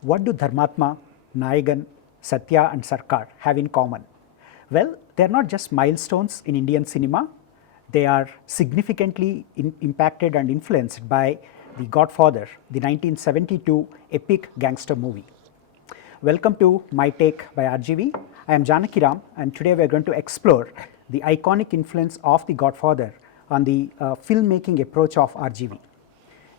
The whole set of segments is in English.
What do Dharmatma, Nayagan, Satya and Sarkar have in common? Well, they are not just milestones in Indian cinema, they are significantly impacted and influenced by The Godfather, the 1972 epic gangster movie. Welcome to My Take by RGV. I am Janakiram and today we are going to explore the iconic influence of The Godfather on the filmmaking approach of RGV.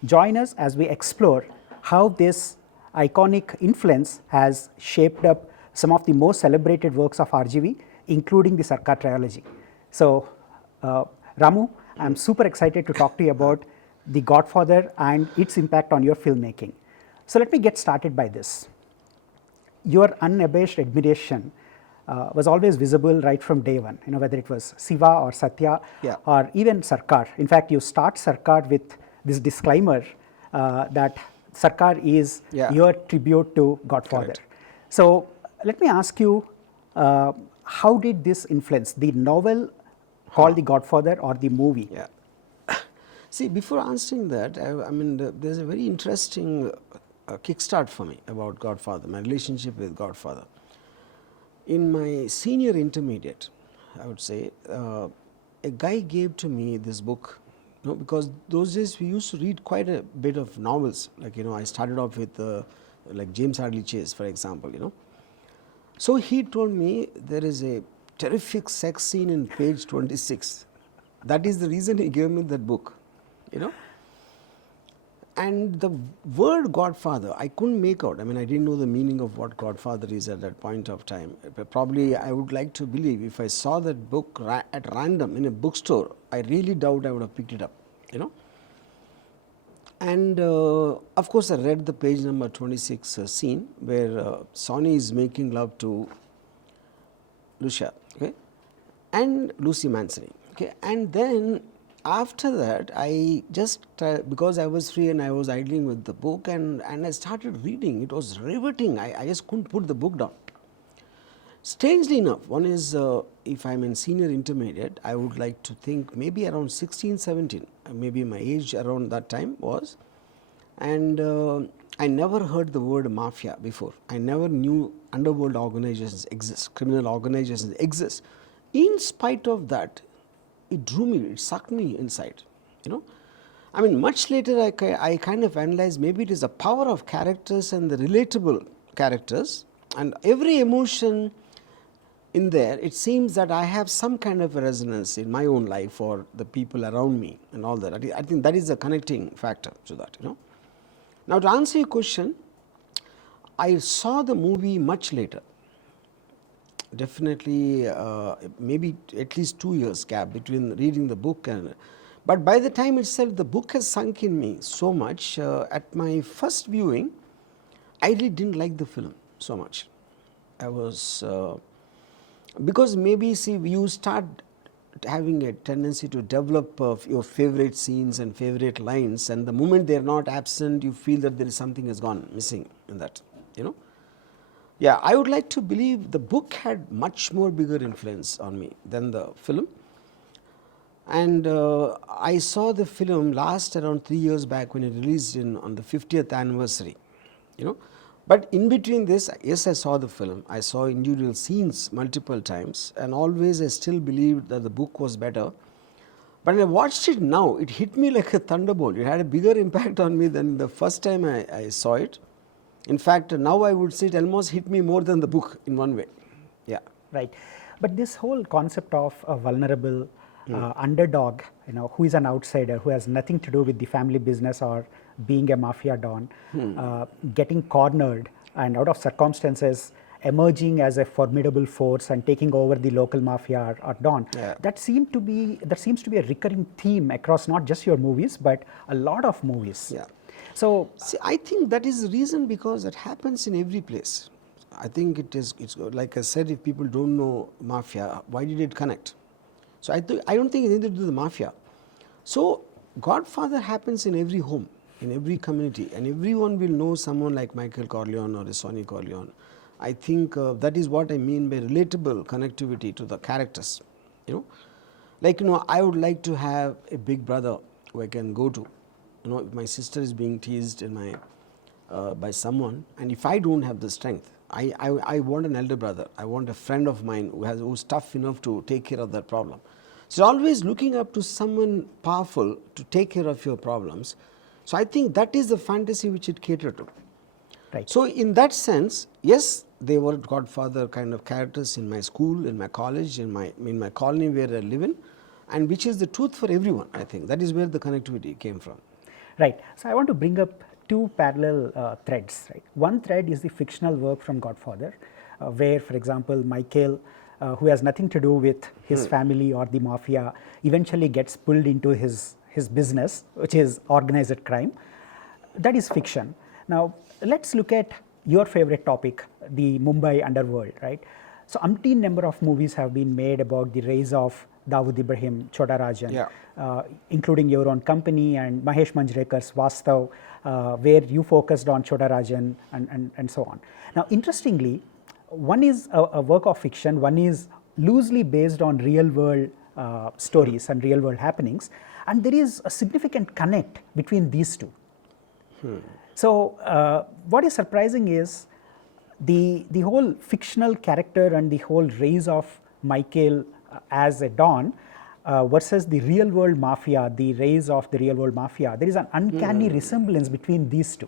Join us as we explore how this iconic influence has shaped up some of the most celebrated works of RGV, including the Sarkar trilogy. So, Ramu, I am super excited to talk to you about The Godfather and its impact on your filmmaking. So, let me get started by this. Your unabashed admiration was always visible right from day one, whether it was Shiva or Satya or even Sarkar. In fact, you start Sarkar with this disclaimer that Sarkar is your tribute to Godfather. Correct. So, let me ask you, how did this influence the novel called The Godfather or the movie? Yeah. See, before answering that, there's a very interesting kickstart for me about Godfather, my relationship with Godfather. In my senior intermediate, I would say, a guy gave to me this book, because those days we used to read quite a bit of novels. Like, I started off with like James Hadley Chase, for example, So he told me there is a terrific sex scene in page 26. That is the reason he gave me that book, And the word Godfather, I couldn't make out. I didn't know the meaning of what Godfather is at that point of time. But probably I would like to believe if I saw that book at random in a bookstore, I really doubt I would have picked it up, And of course, I read the page number 26 scene where Swami is making love to Lucia, and Lucy Mancini, And then after that, I just because I was free and I was idling with the book and I started reading. It was riveting. I just couldn't put the book down. Strangely enough, one is if I'm in senior intermediate, I would like to think maybe around 16, 17, maybe my age around that time was, and I never heard the word mafia before. I never knew underworld organizations exist, criminal organizations exist. In spite of that, it drew me, it sucked me inside, Much later I kind of analyzed maybe it is the power of characters and the relatable characters, and every emotion in there, it seems that I have some kind of a resonance in my own life or the people around me and all that. I think that is a connecting factor to that, Now, to answer your question, I saw the movie much later. Definitely, maybe at least 2 years gap between reading the book and. But by the time itself, the book has sunk in me so much. At my first viewing, I really didn't like the film so much. I was because maybe you start having a tendency to develop your favorite scenes and favorite lines, and the moment they are not absent, you feel that there is something has gone missing in that, Yeah, I would like to believe the book had much more bigger influence on me than the film. And I saw the film last around 3 years back when it released on the 50th anniversary, But in between this, yes, I saw the film. I saw individual scenes multiple times, and always I still believed that the book was better. But when I watched it now, it hit me like a thunderbolt. It had a bigger impact on me than the first time I saw it. In fact, now I would say it almost hit me more than the book in one way. Yeah. Right. But this whole concept of a vulnerable underdog, who is an outsider, who has nothing to do with the family business or being a mafia don, getting cornered and out of circumstances emerging as a formidable force and taking over the local mafia or don. Yeah. That seems to be a recurring theme across not just your movies but a lot of movies. Yeah. So, see, I think that is the reason, because it happens in every place. I think it's like I said, if people don't know mafia, why did it connect? So I don't think it anything to do with the mafia. So Godfather happens in every home, in every community, and everyone will know someone like Michael Corleone or Sonny Corleone. I think that is what I mean by relatable connectivity to the characters. Like I would like to have a big brother who I can go to. If my sister is being teased in my by someone, and if I don't have the strength, I want an elder brother, I want a friend of mine who's tough enough to take care of that problem. So always looking up to someone powerful to take care of your problems. So I think that is the fantasy which it catered to. Right. So in that sense, yes, they were Godfather kind of characters in my school, in my college, in my colony where I live in, and which is the truth for everyone. I think that is where the connectivity came from. Right. So I want to bring up two parallel threads. Right. One thread is the fictional work from Godfather, where, for example, Michael, who has nothing to do with his family or the mafia, eventually gets pulled into his business, which is organized crime. That is fiction. Now, let's look at your favorite topic, the Mumbai underworld, right? So, umpteen number of movies have been made about the rise of Dawood Ibrahim, Chota Rajan, including your own company and Mahesh Manjrekar's Vastav, where you focused on Chota Rajan and so on. Now, interestingly, one is a work of fiction, one is loosely based on real world stories and real world happenings, and there is a significant connect between these two. So, what is surprising is the whole fictional character and the whole rise of Michael as a Don versus the real world mafia, the rise of the real world mafia. There is an uncanny resemblance between these two.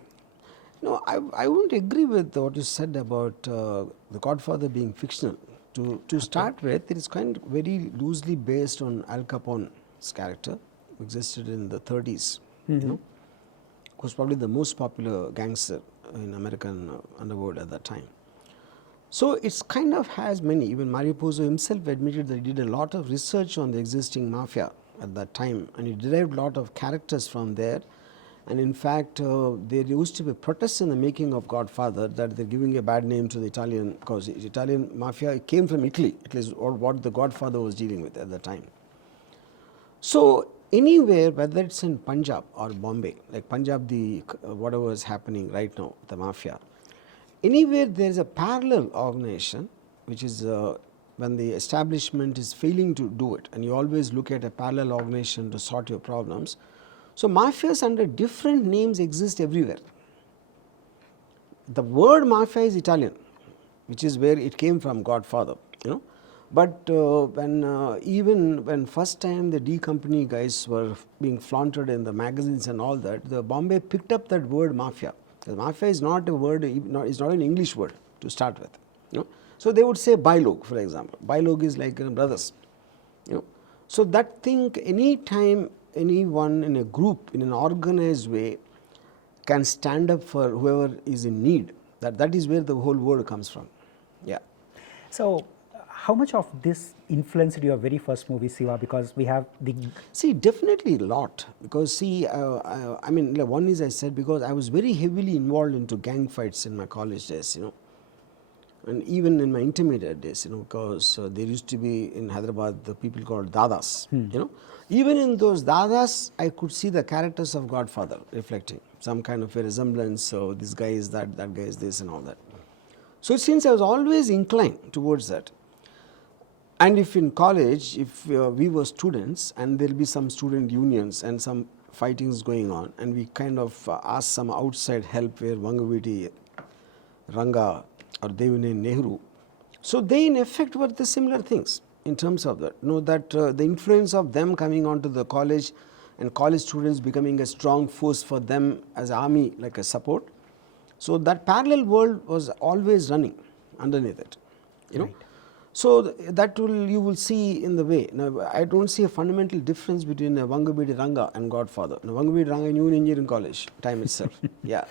No, I wouldn't agree with what you said about The Godfather being fictional. To start with, it is kind of very loosely based on Al Capone's character, who existed in the 30s. You know, was probably the most popular gangster in American underworld at that time. So it's kind of has many. Even Mario Puzo himself admitted that he did a lot of research on the existing mafia at that time, and he derived a lot of characters from there. And in fact, there used to be protests in the making of Godfather that they're giving a bad name to the Italian, because the Italian mafia came from Italy. It is what the Godfather was dealing with at the time. So anywhere, whether it's in Punjab or Bombay, like Punjab, whatever is happening right now, the mafia, anywhere there is a parallel organization, which is when the establishment is failing to do it, and you always look at a parallel organization to sort your problems. So mafias under different names exist everywhere. The word mafia is Italian, which is where it came from, Godfather, you know. But even when first time the D Company guys were being flaunted in the magazines and all that, the Bombay picked up that word mafia. The mafia is not a word, it's not an English word to start with, you know. So they would say Bailog, for example. Bailog is like brothers, you know. So that thing, any time anyone in a group, in an organized way, can stand up for whoever is in need, that is where the whole word comes from. Yeah. So, how much of this influenced your very first movie, Shiva? Because we have the... See, definitely a lot. Because see, I mean, one is I said, because I was very heavily involved into gang fights in my college days, you know. And even in my intermediate days, you know, because there used to be in Hyderabad the people called Dadas, you know. Even in those Dadas, I could see the characters of Godfather reflecting some kind of a resemblance. So this guy is that guy is this and all that. So since I was always inclined towards that, and if in college, if we were students and there will be some student unions and some fightings going on, and we kind of ask some outside help where Vangaviti, Ranga or Devine Nehru, so they in effect were the similar things in terms of that. You know, that the influence of them coming onto the college and college students becoming a strong force for them as army, like a support. So that parallel world was always running underneath it, you know. Right. So that you will see in the way. Now, I don't see a fundamental difference between Vangabidi Ranga and Godfather. Now, Vangabidi Ranga I knew in engineering college time itself. Yeah.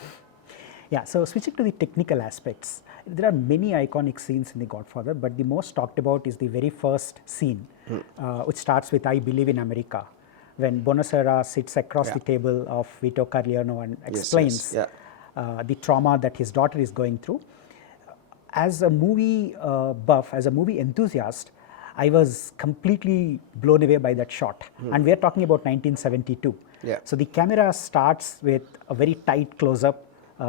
Yeah, so switching to the technical aspects, there are many iconic scenes in The Godfather, but the most talked about is the very first scene, which starts with I Believe in America, when Bonasera sits across the table of Vito Corleone and explains the trauma that his daughter is going through. As a movie buff, as a movie enthusiast, I was completely blown away by that shot. And we are talking about 1972. Yeah. So the camera starts with a very tight close-up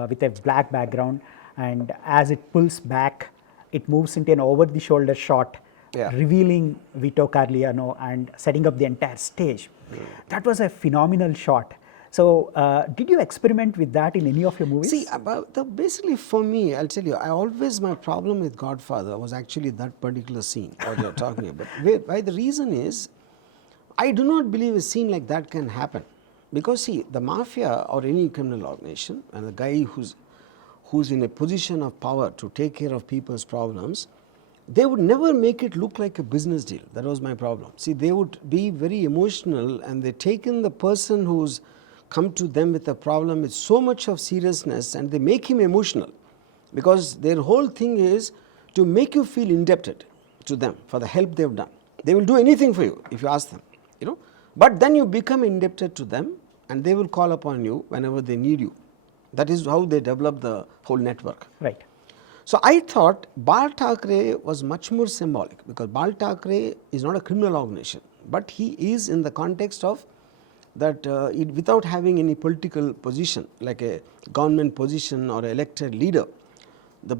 with a black background, and as it pulls back, it moves into an over-the-shoulder shot, revealing Vito Corleone and setting up the entire stage. That was a phenomenal shot. So, did you experiment with that in any of your movies? See, basically for me, I'll tell you, my problem with Godfather was actually that particular scene, what you're talking about. Why the reason is, I do not believe a scene like that can happen. Because see, the mafia or any criminal organization, and the guy who's in a position of power to take care of people's problems, they would never make it look like a business deal. That was my problem. See, they would be very emotional, and they take in the person who's come to them with a problem with so much of seriousness, and they make him emotional, because their whole thing is to make you feel indebted to them for the help they've done. They will do anything for you if you ask them, you know, but then you become indebted to them, and they will call upon you whenever they need you. That is how they develop the whole network. Right. So I thought Bal Thackeray was much more symbolic, because Bal Thackeray is not a criminal organization, but he is in the context of that without having any political position, like a government position or elected leader,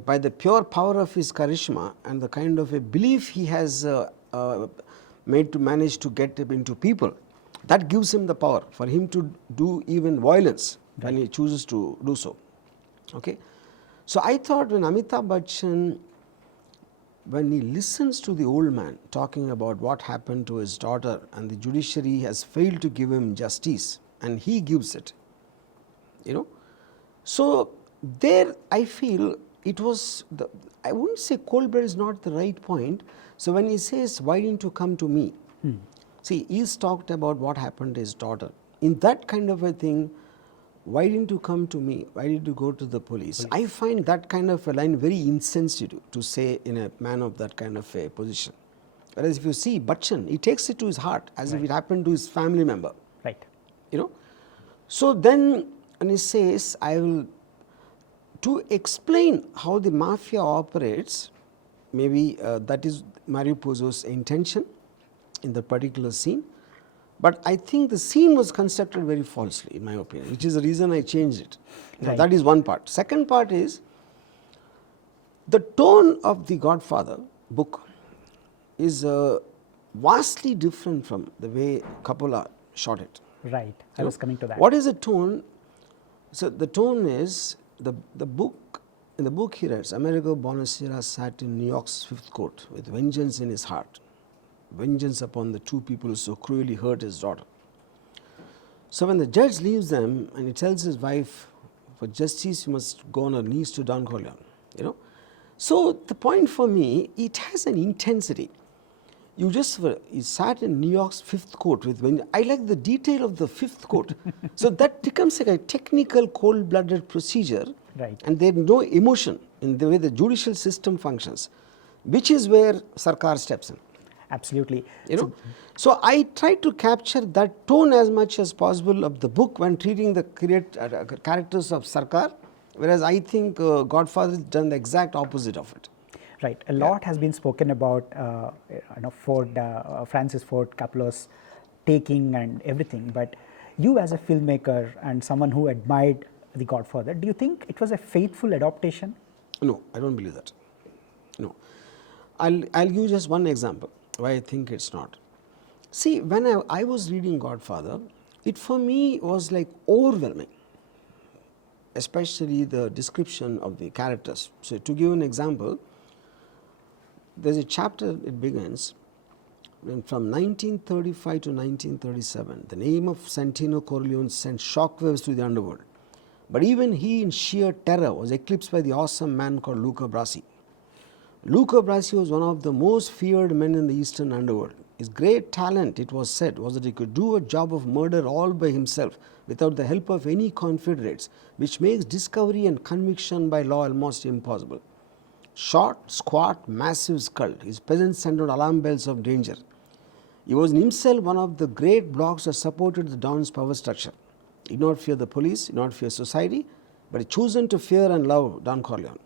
by the pure power of his charisma and the kind of a belief he has managed to get into people, that gives him the power for him to do even violence when he chooses to do so. Okay? So I thought when Amitabh Bachchan, when he listens to the old man talking about what happened to his daughter, and the judiciary has failed to give him justice, and he gives it, you know. So there I feel it was, I wouldn't say cold blood is not the right point. So when he says, why didn't you come to me? See, he's talked about what happened to his daughter. In that kind of a thing, why didn't you come to me? Why did you go to the police? I find that kind of a line very insensitive to say in a man of that kind of a position. Whereas if you see Bachchan, he takes it to his heart as if it happened to his family member. Right. You know. So then when he says, to explain how the mafia operates, maybe that is Mario Puzo's intention in the particular scene. But I think the scene was constructed very falsely, in my opinion, which is the reason I changed it. Now, that is one part. Second part is, the tone of the Godfather book is vastly different from the way Coppola shot it. Right. I was coming to that. What is the tone? So the tone is, the book, in the book he writes, Amerigo Bonacera sat in New York's Fifth Court with vengeance in his heart. Vengeance upon the two people who so cruelly hurt his daughter. So when the judge leaves them and he tells his wife, for justice you must go on her knees to Don Corleone, you know. So the point for me, it has an intensity. You sat in New York's Fifth Court with vengeance. I like the detail of the Fifth Court. So that becomes like a technical cold-blooded procedure, and there is no emotion in the way the judicial system functions, which is where Sarkar steps in. Absolutely. You know, so I try to capture that tone as much as possible of the book when treating the characters of Sarkar, whereas I think Godfather has done the exact opposite of it. Right. A lot has been spoken about, Francis Ford Coppola's taking and everything. But you, as a filmmaker and someone who admired The Godfather, do you think it was a faithful adaptation? No, I don't believe that. No. I'll give just one example why I think it's not. See, when I was reading Godfather, it for me was like overwhelming, especially the description of the characters. So to give an example, there's a chapter, it begins, from 1935 to 1937, the name of Santino Corleone sent shockwaves through the underworld. But even he, in sheer terror, was eclipsed by the awesome man called Luca Brasi. Luca Brasi was one of the most feared men in the Eastern underworld. His great talent, it was said, was that he could do a job of murder all by himself without the help of any confederates, which makes discovery and conviction by law almost impossible. Short, squat, massive skull, his presence sent out alarm bells of danger. He was in himself one of the great blocks that supported the Don's power structure. He did not fear the police, he did not fear society, but he chosen to fear and love Don Corleone.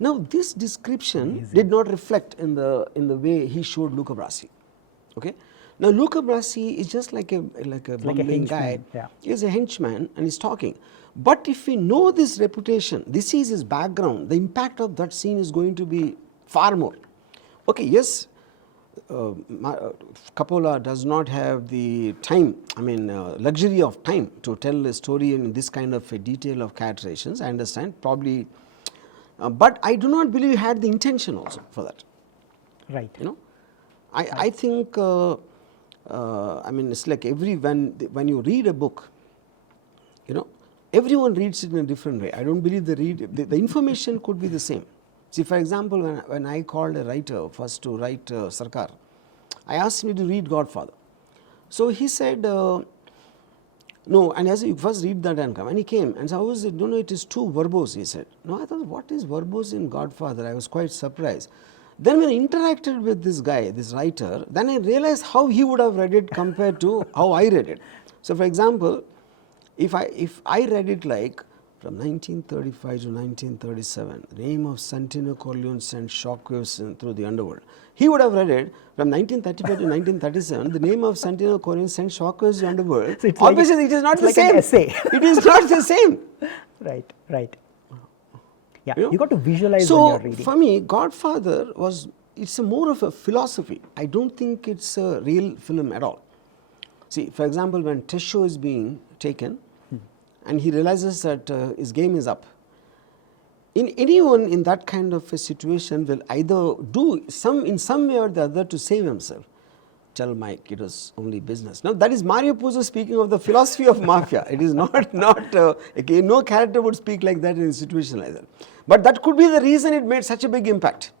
Now, this description did not reflect in the way he showed Luca Brasi. Okay. Now, Luca Brasi is just like a bumbling guy. Yeah. He is a henchman and he's talking. But if we know this reputation, this is his background, the impact of that scene is going to be far more. Okay, yes, Coppola does not have the time, luxury of time to tell a story in this kind of a detail of characterizations. I understand, probably, but I do not believe he had the intention also for that. Right. I think, it's like when you read a book, everyone reads it in a different way. I don't believe the information could be the same. See, for example, when I called a writer first to write Sarkar, I asked him to read Godfather. So he said, no, and as you first read that and come, and he came and said, how is it? No, it is too verbose, he said. No, I thought, what is verbose in Godfather? I was quite surprised. Then when I interacted with this guy, this writer, then I realized how he would have read it compared to how I read it. So, for example, if I read it like from 1935 to 1937, the name of Santino Corleone sent shockwaves through the underworld. He would have read it from 1935 to 1937, the name of Santino Corleone sent shockwaves to the underworld. So obviously, it is not the same. An essay. It is not the same. Right. Yeah, you got to visualize when you're reading. So, for me, Godfather it's more of a philosophy. I don't think it's a real film at all. See, for example, when Tesho is being taken, and he realizes that his game is up. Anyone in that kind of a situation will either do in some way or the other to save himself. Tell Mike, it was only business. Now that is Mario Puzo speaking of the philosophy of mafia. It is not again, no character would speak like that in a situation like that. But that could be the reason it made such a big impact.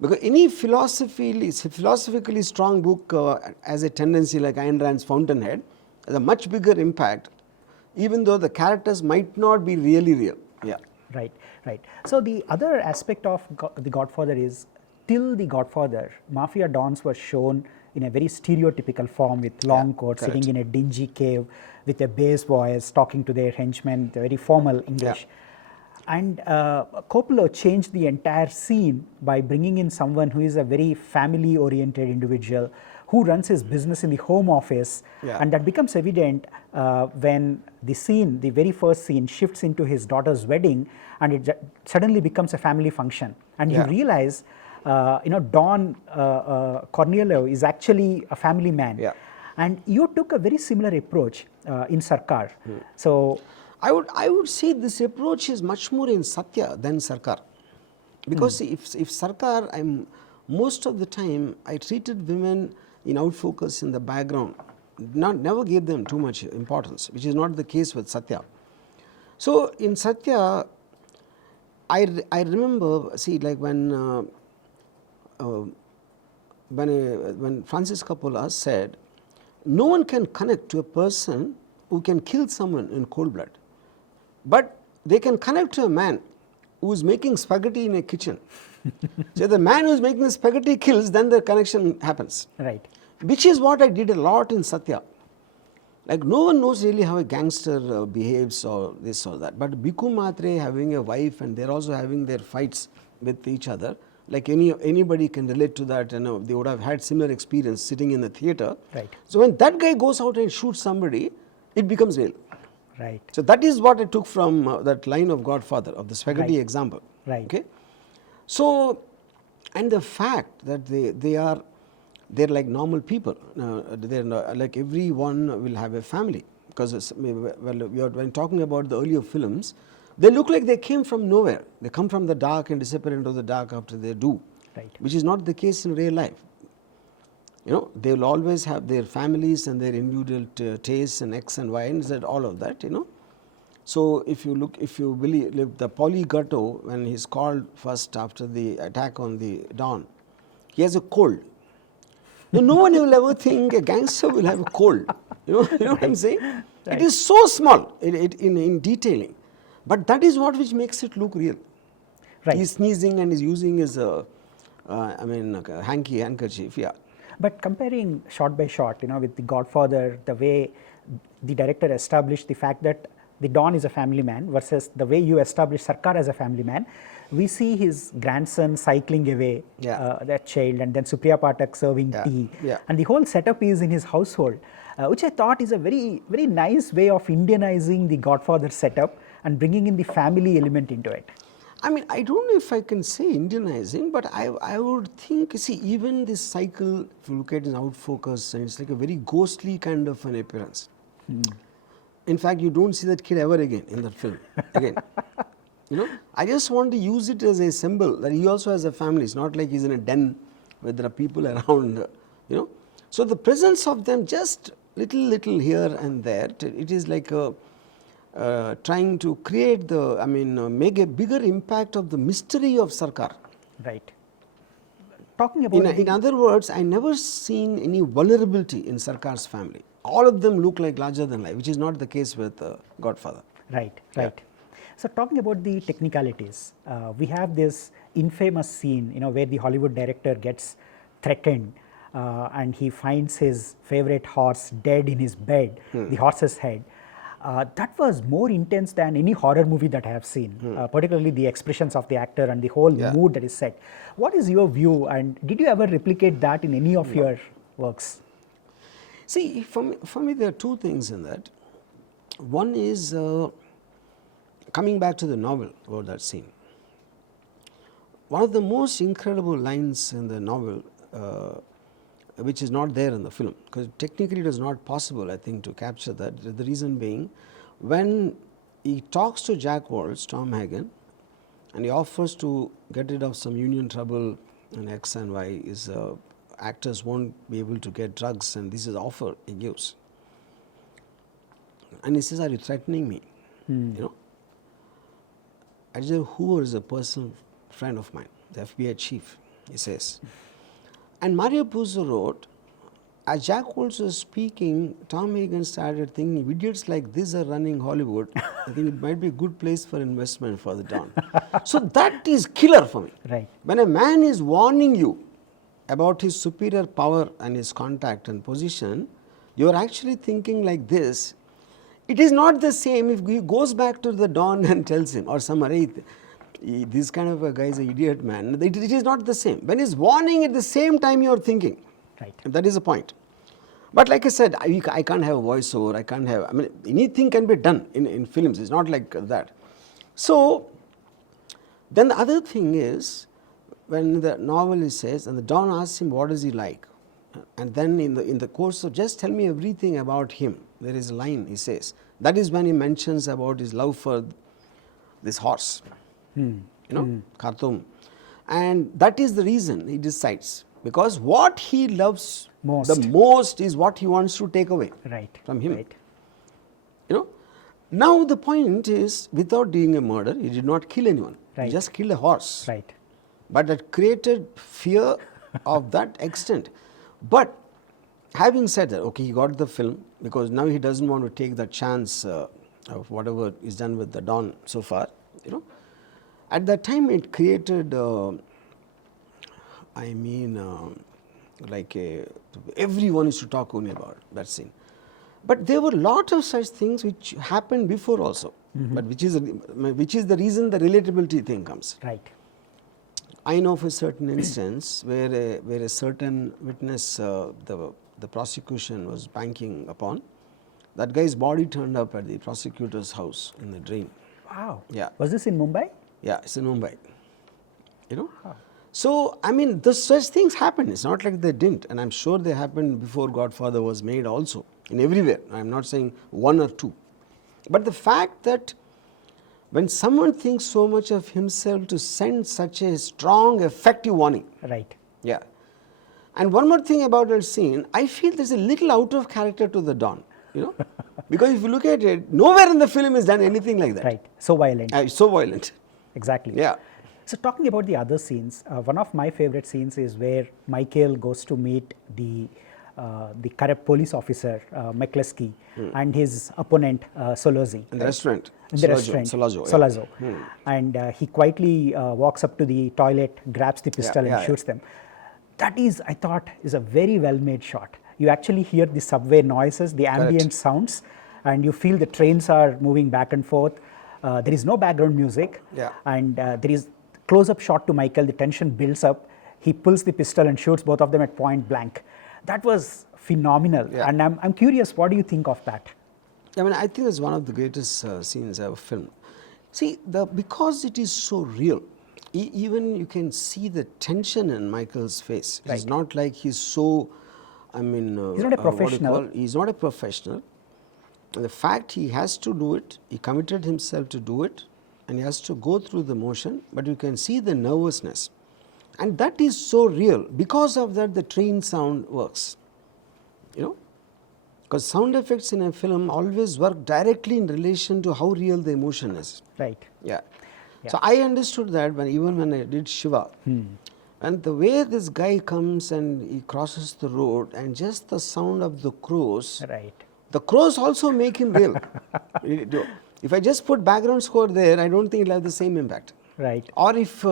Because any philosophically strong book has a tendency like Ayn Rand's Fountainhead has a much bigger impact, even though the characters might not be really real. Yeah. Right. So the other aspect of The Godfather is, till The Godfather, mafia dons were shown in a very stereotypical form with long coats, correct. sitting in a dingy cave with a bass voice, talking to their henchmen, the very formal English. Yeah. And Coppola changed the entire scene by bringing in someone who is a very family-oriented individual, who runs his business in the home office, and that becomes evident when the very first scene shifts into his daughter's wedding, and it suddenly becomes a family function, and you realize, Don Cornelio is actually a family man, and you took a very similar approach in Sarkar. So, I would say this approach is much more in Satya than Sarkar, because if Sarkar, most of the time I treated women in outfocus in the background, never gave them too much importance, which is not the case with Satya. So in Satya, I remember, see, like when Francis Coppola said, no one can connect to a person who can kill someone in cold blood, but they can connect to a man who is making spaghetti in a kitchen. So the man who is making the spaghetti kills, then the connection happens. Right. Which is what I did a lot in Satya. Like no one knows really how a gangster behaves or this or that. But Bhikkhu Matre having a wife and they're also having their fights with each other. Like anybody can relate to that, they would have had similar experience sitting in the theatre. Right. So when that guy goes out and shoots somebody, it becomes real. Right. So that is what I took from that line of Godfather, of the spaghetti example. Right. Okay. So, and the fact that they're like normal people. They're like everyone will have a family, because when talking about the earlier films, they look like they came from nowhere. They come from the dark and disappear into the dark after they do, which is not the case in real life. They will always have their families and their individual tastes and X and Y and all of that. So if you believe the Polygato, when he's called first after the attack on the Don, he has a cold. No one will ever think a gangster will have a cold. You know what I'm saying? It is so small in detailing, but that is which makes it look real. Right. He's sneezing and he's using his hanky handkerchief. Yeah. But comparing shot by shot, with The Godfather, the way the director established the fact that the Don is a family man versus the way you establish Sarkar as a family man, we see his grandson cycling away, that child, and then Supriya Pathak serving tea. Yeah. And the whole setup is in his household, which I thought is a very, very nice way of Indianizing the Godfather setup and bringing in the family element into it. I mean, I don't know if I can say Indianizing, but I would think, see, even this cycle, if you look at it in outfocus, and it's like a very ghostly kind of an appearance. In fact, you don't see that kid ever again in that film. Again, you know, I just want to use it as a symbol that he also has a family. It's not like he's in a den where there are people around, you know. So the presence of them, just little here and there, it is like a trying to create the, I mean, make a bigger impact of the mystery of Sarkar. Right. Talking about in other words, I never seen any vulnerability in Sarkar's family. All of them look like larger than life, which is not the case with Godfather. Right, right. Yeah. So talking about the technicalities, we have this infamous scene, you know, where the Hollywood director gets threatened and he finds his favorite horse dead in his bed, the horse's head. That was more intense than any horror movie that I have seen, particularly the expressions of the actor and the whole mood that is set. What is your view, and did you ever replicate that in any of your works? See, for me there are two things in that. One is coming back to the novel about that scene. One of the most incredible lines in the novel, which is not there in the film, because technically it is not possible, I think, to capture that. The reason being, when he talks to Jack Waltz, Tom Hagen, and he offers to get rid of some union trouble and X and Y, is actors won't be able to get drugs, and this is the offer he gives. And he says, "Are you threatening me?" You know, Ajay Hoover is a personal friend of mine, the FBI chief, he says. And Mario Puzo wrote, as Jack Waltz was speaking, Tom Hagen started thinking, if idiots like this are running Hollywood, I think it might be a good place for investment for the Don. So that is killer for me. Right. When a man is warning you about his superior power and his contact and position, you are actually thinking like this. It is not the same if he goes back to the Don and tells him, or some this kind of a guy is an idiot, man. It is not the same. When he's warning, at the same time you are thinking. Right. That is the point. But like I said, I can't have a voiceover, I can't have, I mean, anything can be done in films. It's not like that. So then the other thing is, when the novelist says, and the Don asks him what is he like, and then in the course of just tell me everything about him, there is a line he says. That is when he mentions about his love for this horse, you know, Khartoum, and that is the reason he decides, because what he loves the most is what he wants to take away from him. Right. You know, now the point is, without doing a murder, he did not kill anyone. Right. He just killed a horse. Right. But that created fear of that extent. But having said that, okay, he got the film because now he doesn't want to take the chance of whatever is done with the Don so far. You know, at that time it created, everyone used to talk only about that scene. But there were a lot of such things which happened before also, but which is the reason the relatability thing comes. Right. I know of a certain instance where a certain witness the prosecution was banking upon. That guy's body turned up at the prosecutor's house in the drain. Wow. Yeah. Was this in Mumbai? Yeah, it's in Mumbai. You know? Huh. So, I mean, such things happen. It's not like they didn't. And I'm sure they happened before Godfather was made also, in everywhere. I'm not saying one or two. But the fact that when someone thinks so much of himself to send such a strong, effective warning. Right. Yeah. And one more thing about that scene, I feel there's a little out of character to the Don, you know. Because if you look at it, nowhere in the film is done anything like that. Right. So violent. So violent. Exactly. Yeah. So talking about the other scenes, one of my favorite scenes is where Michael goes to meet the corrupt police officer, McCluskey, and his opponent, Solozzi. In the restaurant. In the restaurant. Solazzo. Yeah. And he quietly walks up to the toilet, grabs the pistol and shoots them. That is, I thought, is a very well made shot. You actually hear the subway noises, the ambient sounds, and you feel the trains are moving back and forth. There is no background music, and there is close-up shot to Michael. The tension builds up. He pulls the pistol and shoots both of them at point blank. That was phenomenal, and I'm curious, what do you think of that? I mean, I think it's one of the greatest scenes I've filmed. See, because it is so real, even you can see the tension in Michael's face. It's not like he's so, I mean, he's not a professional. He's not a professional. The fact he has to do it, he committed himself to do it, and he has to go through the motion, but you can see the nervousness. And that is so real. Because of that, the train sound works. You know, because sound effects in a film always work directly in relation to how real the emotion is. Right. Yeah. So I understood that even when I did Shiva, and the way this guy comes and he crosses the road, and just the sound of the crows. Right. The crows also make him real. If I just put background score there, I don't think it'll have the same impact. Right. Or if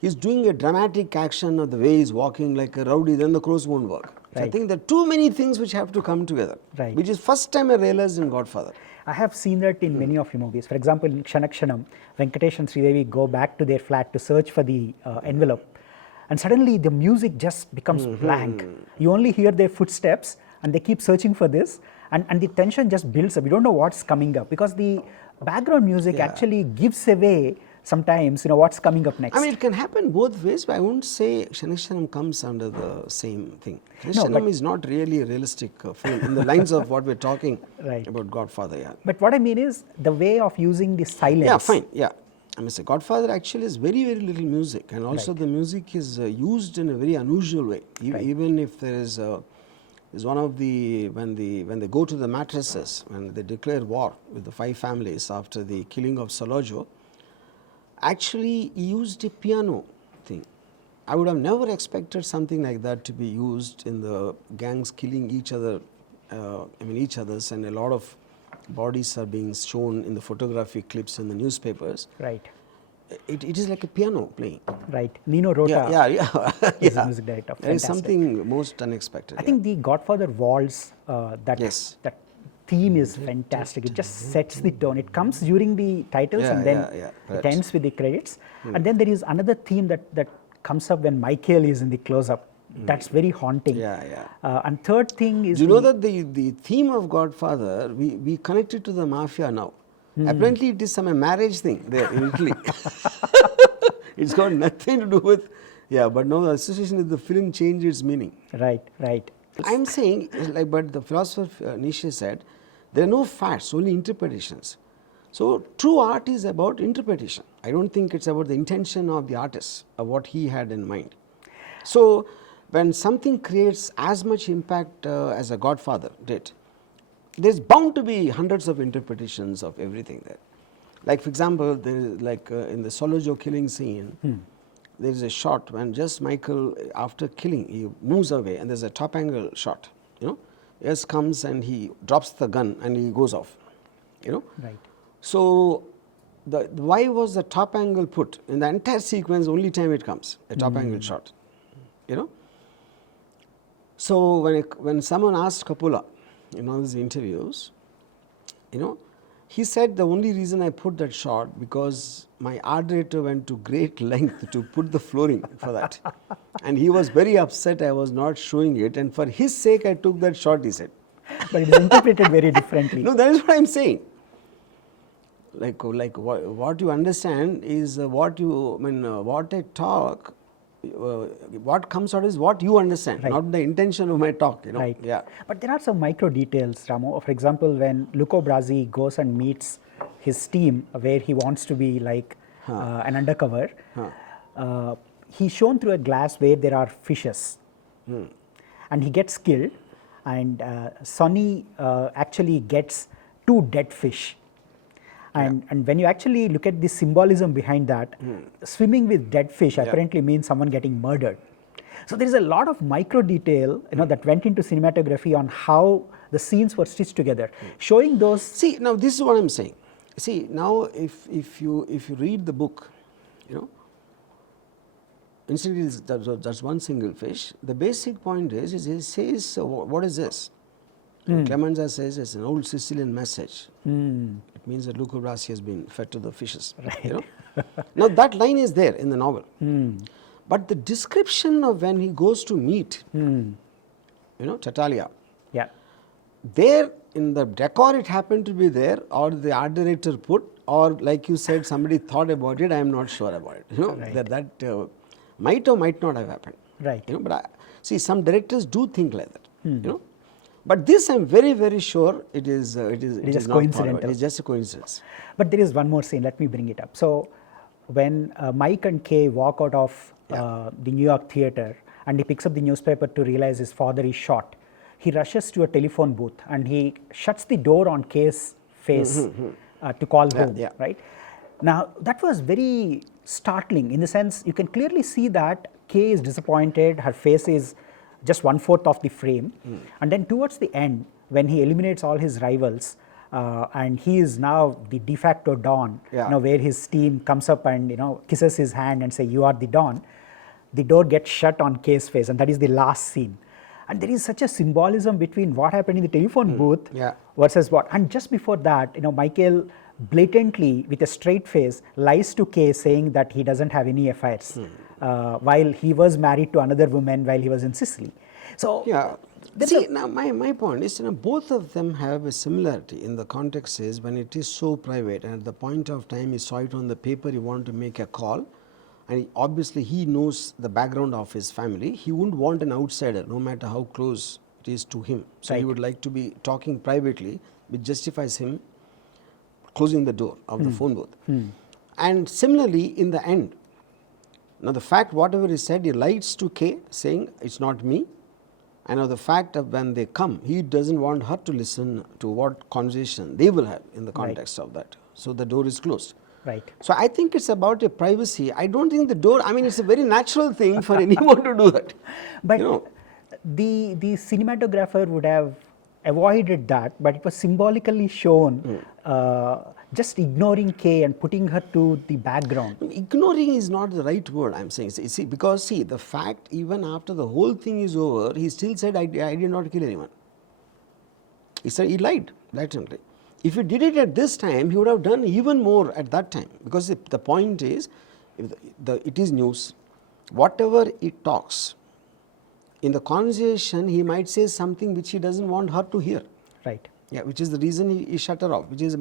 he's doing a dramatic action of the way he's walking like a rowdy, then the crows won't work. So I think there are too many things which have to come together. Right. Which is first time I realized in Godfather. I have seen that in many of your movies. For example, in Janakiram, Venkatesh and Sridevi go back to their flat to search for the envelope, and suddenly the music just becomes blank. You only hear their footsteps, and they keep searching for this, and the tension just builds up. You don't know what's coming up because the background music actually gives away sometimes, you know, what's coming up next. I mean, it can happen both ways, but I won't say Janakiram comes under the same thing. Janakiram is not really a realistic film in the lines of what we're talking about Godfather. Yeah. But what I mean is the way of using the silence. Yeah, fine. Yeah. I mean, Godfather actually is very, very little music, and also the music is used in a very unusual way. Even if there is one of the when they go to the mattresses, when they declare war with the 5 families after the killing of Salojo, actually he used a piano thing. I would have never expected something like that to be used in the gangs killing each other, each other's, and a lot of bodies are being shown in the photographic clips in the newspapers. Right. It is like a piano playing. Right. Nino Rota is the music director. There is something most unexpected. I think the Godfather waltz, that theme is fantastic. It just sets the tone. It comes during the titles and then it ends with the credits. And then there is another theme that comes up when Michael is in the close-up. That's very haunting. And third thing is... Do you know that the theme of Godfather, we connect it to the mafia now. Apparently it is some marriage thing there in Italy. It's got nothing to do with... Yeah, but now the association with the film changed its meaning. Right. I'm saying, but the philosopher Nietzsche said, there are no facts, only interpretations. So true art is about interpretation. I don't think it's about the intention of the artist, of what he had in mind. So when something creates as much impact as a Godfather did, there's bound to be hundreds of interpretations of everything there. Like for example, there is in the Salojo killing scene, there is a shot when just Michael, after killing, he moves away and there's a top angle shot, Yes comes and he drops the gun and he goes off, Right. So why was the top angle put? In the entire sequence, only time it comes, a top angle shot, So when someone asked Coppola, in all these interviews, he said the only reason I put that shot because my art director went to great length to put the flooring for that. And he was very upset I was not showing it, and for his sake I took that shot, he said. But it is interpreted very differently. No, that is what I'm saying. What you understand is what I talk, what comes out is what you understand, not the intention of my talk. Right. Yeah. But there are some micro details, Ramo. For example, when Luco Brasi goes and meets his team, where he wants to be like an undercover, he's shown through a glass where there are fishes, and he gets killed, and Sonny actually gets 2 dead fish. And when you actually look at the symbolism behind that, swimming with dead fish apparently means someone getting murdered. So there is a lot of micro detail, that went into cinematography on how the scenes were stitched together, showing those. See, now this is what I'm saying. See, now if you read the book, instead that's one single fish. The basic point is it says, what is this? Clemenza says it's an old Sicilian message. It means that Luco Brasi has been fed to the fishes. Right. Now that line is there in the novel. But the description of when he goes to meet, Tatalia, Yeah. there in the decor it happened to be there, or the art director put, or like you said, somebody thought about it. I am not sure about it. You know, Right. that might or might not have happened. Right. You know, but see, some directors do think like that. You know, but this I'm very, very sure it is just not coincidental. thought about. It's just a coincidence. But there is one more scene, let me bring it up. So when Mike and Kay walk out of the New York theater and he picks up the newspaper to realize his father is shot, he rushes to a telephone booth and he shuts the door on Kay's face to call home, yeah. right? Now that was very startling in the sense you can clearly see that Kay is disappointed, her face is just 1/4 of the frame, and then towards the end when he eliminates all his rivals, and he is now the de facto Don, Yeah. you know, where his team comes up and, you know, kisses his hand and say, "You are the Don." The door gets shut on Kay's face, and that is the last scene. And there is such a symbolism between what happened in the telephone booth Yeah. versus what. And just before that, you know, Michael blatantly, with a straight face, lies to Kay saying that he doesn't have any affairs, while he was married to another woman while he was in Sicily. So Yeah. there's See, a- now my point is, you know, both of them have a similarity in the context is when it is so private and at the point of time you saw it on the paper, you want to make a call, and obviously he knows the background of his family. He wouldn't want an outsider, no matter how close it is to him. So he Right. would like to be talking privately, which justifies him closing the door of the phone booth. And similarly, in the end, now the fact whatever is said, he lies to Kay saying it's not me. And now the fact of when they come, he doesn't want her to listen to what conversation they will have in the context of that. So the door is closed. right. So I think it's about a privacy. I don't think the door, I mean, it's a very natural thing for anyone to do that. But You know, the cinematographer would have avoided that, but it was symbolically shown, just ignoring Kay and putting her to the background. ignoring is not the right word, I'm saying. See, because see, the fact even after the whole thing is over, he still said, I did not kill anyone. He said he lied blatantly. If he did it at this time, he would have done even more at that time. Because the point is, if it is news, whatever it talks, in the conversation, he might say something which he doesn't want her to hear. Right. Yeah, which is the reason he shut her off. Which is,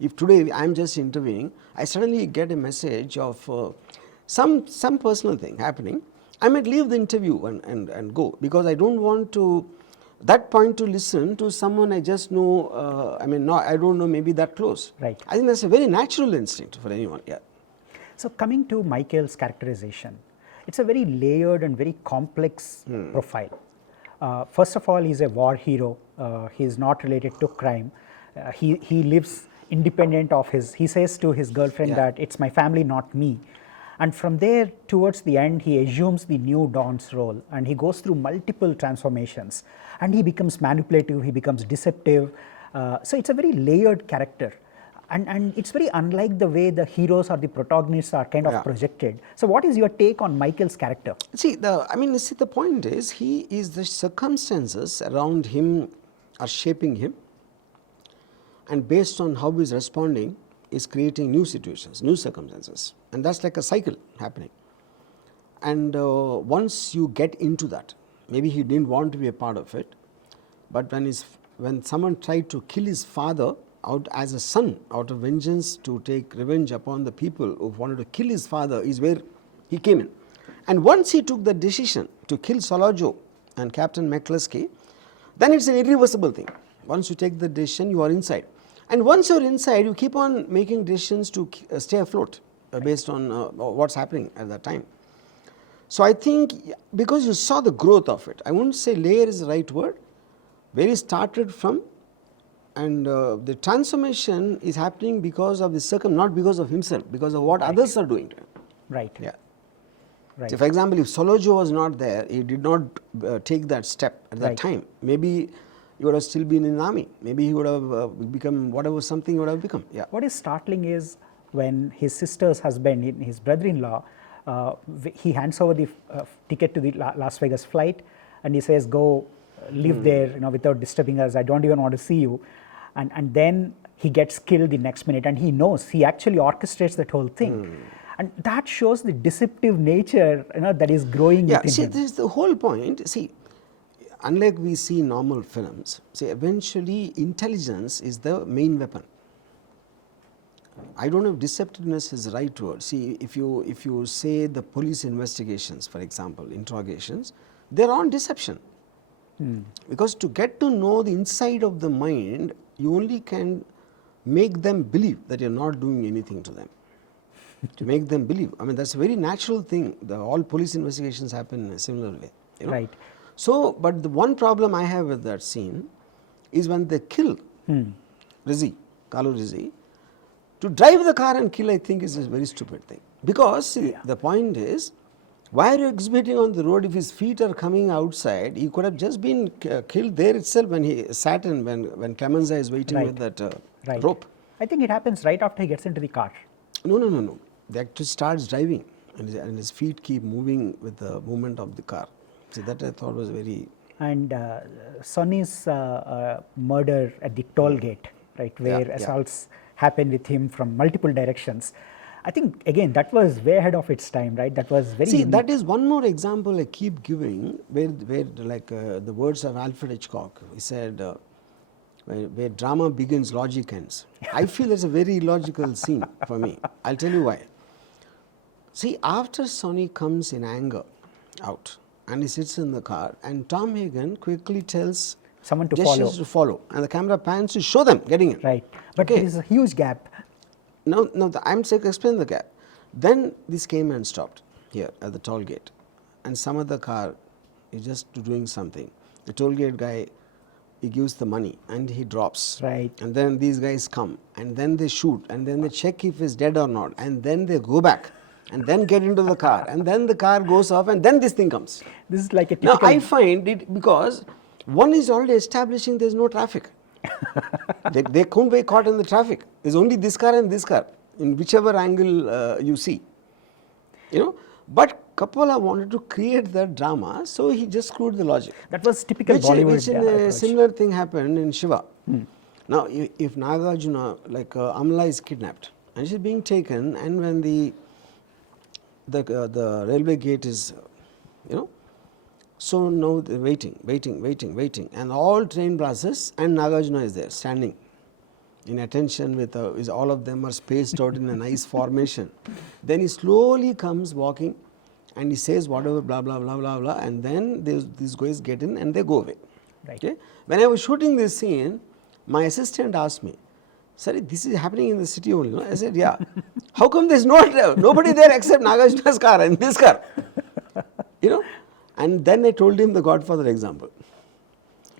if today I am just interviewing, I suddenly get a message of some personal thing happening, I might leave the interview and go, because I don't want to, that point to listen to someone I just know, I mean, I don't know, maybe that close. Right. I think that's a very natural instinct for anyone, yeah. So coming to Michael's characterization, it's a very layered and very complex profile. First of all, he's a war hero. He is not related to crime. He lives independent of his, he says to his girlfriend that it's my family, not me. And from there towards the end, he assumes the new Don's role and he goes through multiple transformations and he becomes manipulative, he becomes deceptive. So it's a very layered character. And it's very unlike the way the heroes or the protagonists are kind of projected. So what is your take on Michael's character? See, the point is, the circumstances around him are shaping him, and based on how he's responding, is creating new situations, new circumstances, and that's like a cycle happening. And once you get into that, maybe he didn't want to be a part of it, but when someone tried to kill his father out as a son, out of vengeance, to take revenge upon the people who wanted to kill his father, is where he came in. And once he took the decision to kill Solajo and Captain McCluskey, then it's an irreversible thing. Once you take the decision, you are inside. And once you're inside, you keep on making decisions to stay afloat based on what's happening at that time. So I think because you saw the growth of it, I wouldn't say layer is the right word, where he started from, and the transformation is happening because of the not because of himself, because of what others are doing to him. Right. Yeah. Right. So for example, if Solojo was not there, he did not take that step at that time, maybe he would have still been in the army. Maybe he would have become whatever something he would have become. Yeah. What is startling is when his sister's husband, his brother-in-law, he hands over the ticket to the Las Vegas flight, and he says, "Go live there, without disturbing us. I don't even want to see you." And then he gets killed the next minute, and he knows, he actually orchestrates that whole thing. And that shows the deceptive nature, that is growing within see, him. this is the whole point. See, unlike we see normal films, see eventually intelligence is the main weapon. I don't know if deceptiveness is the right word. See, if you say the police investigations, for example, interrogations, they are on deception. Because to get to know the inside of the mind, you only can make them believe that you are not doing anything to them. To make them believe. I mean, that's a very natural thing. All police investigations happen in a similar way. You know? Right. So, but the one problem I have with that scene is when they kill Rizzi, Kalu Rizzi, to drive the car and kill, I think, is a very stupid thing. Because see, the point is, why are you exhibiting on the road if his feet are coming outside? He could have just been killed there itself when he sat in, when Clemenza is waiting with that rope. I think it happens right after he gets into the car. No. The actor starts driving and his feet keep moving with the movement of the car. So that I thought was very... And Sonny's murder at the toll gate, right, where assaults happen with him from multiple directions. I think again that was way ahead of its time, right? That was very unique. That is one more example I keep giving where like the words of Alfred Hitchcock. He said, where drama begins, logic ends. I feel it's a very illogical scene for me. I'll tell you why. See, after Sonny comes in anger out and he sits in the car, and Tom Hagen quickly tells someone to follow, and the camera pans to show them getting in. Right, but there is a huge gap. No, I'm saying explain the gap. Then this came and stopped here at the toll gate, and some other car is just doing something. The toll gate guy, he gives the money and he drops. Right. And then these guys come and then they shoot and then they check if he's dead or not, and then they go back and then get into the car and then the car goes off and then this thing comes. This is like a typical... Now I find it because one is already establishing there's no traffic. they can't be caught in the traffic. There's only this car and this car in whichever angle you see. You know, but Coppola wanted to create that drama, so he just screwed the logic. That was typical Bollywood Which in a similar thing happened in Shiva. Now, if Nagarjuna, like Amla is kidnapped and she's being taken, and when the railway gate is, you know, so now they're waiting, and all train passes, and Nagarjuna is there standing in attention with all of them are spaced out in a nice formation. Then he slowly comes walking and he says whatever blah blah blah blah blah, and then these guys get in and they go away. Right. Okay? When I was shooting this scene, my assistant asked me, "Sorry, this is happening in the city only, no?" I said, "Yeah." "How come there's nobody there except Nagarjuna's car and this car?" You know? And then I told him the Godfather example.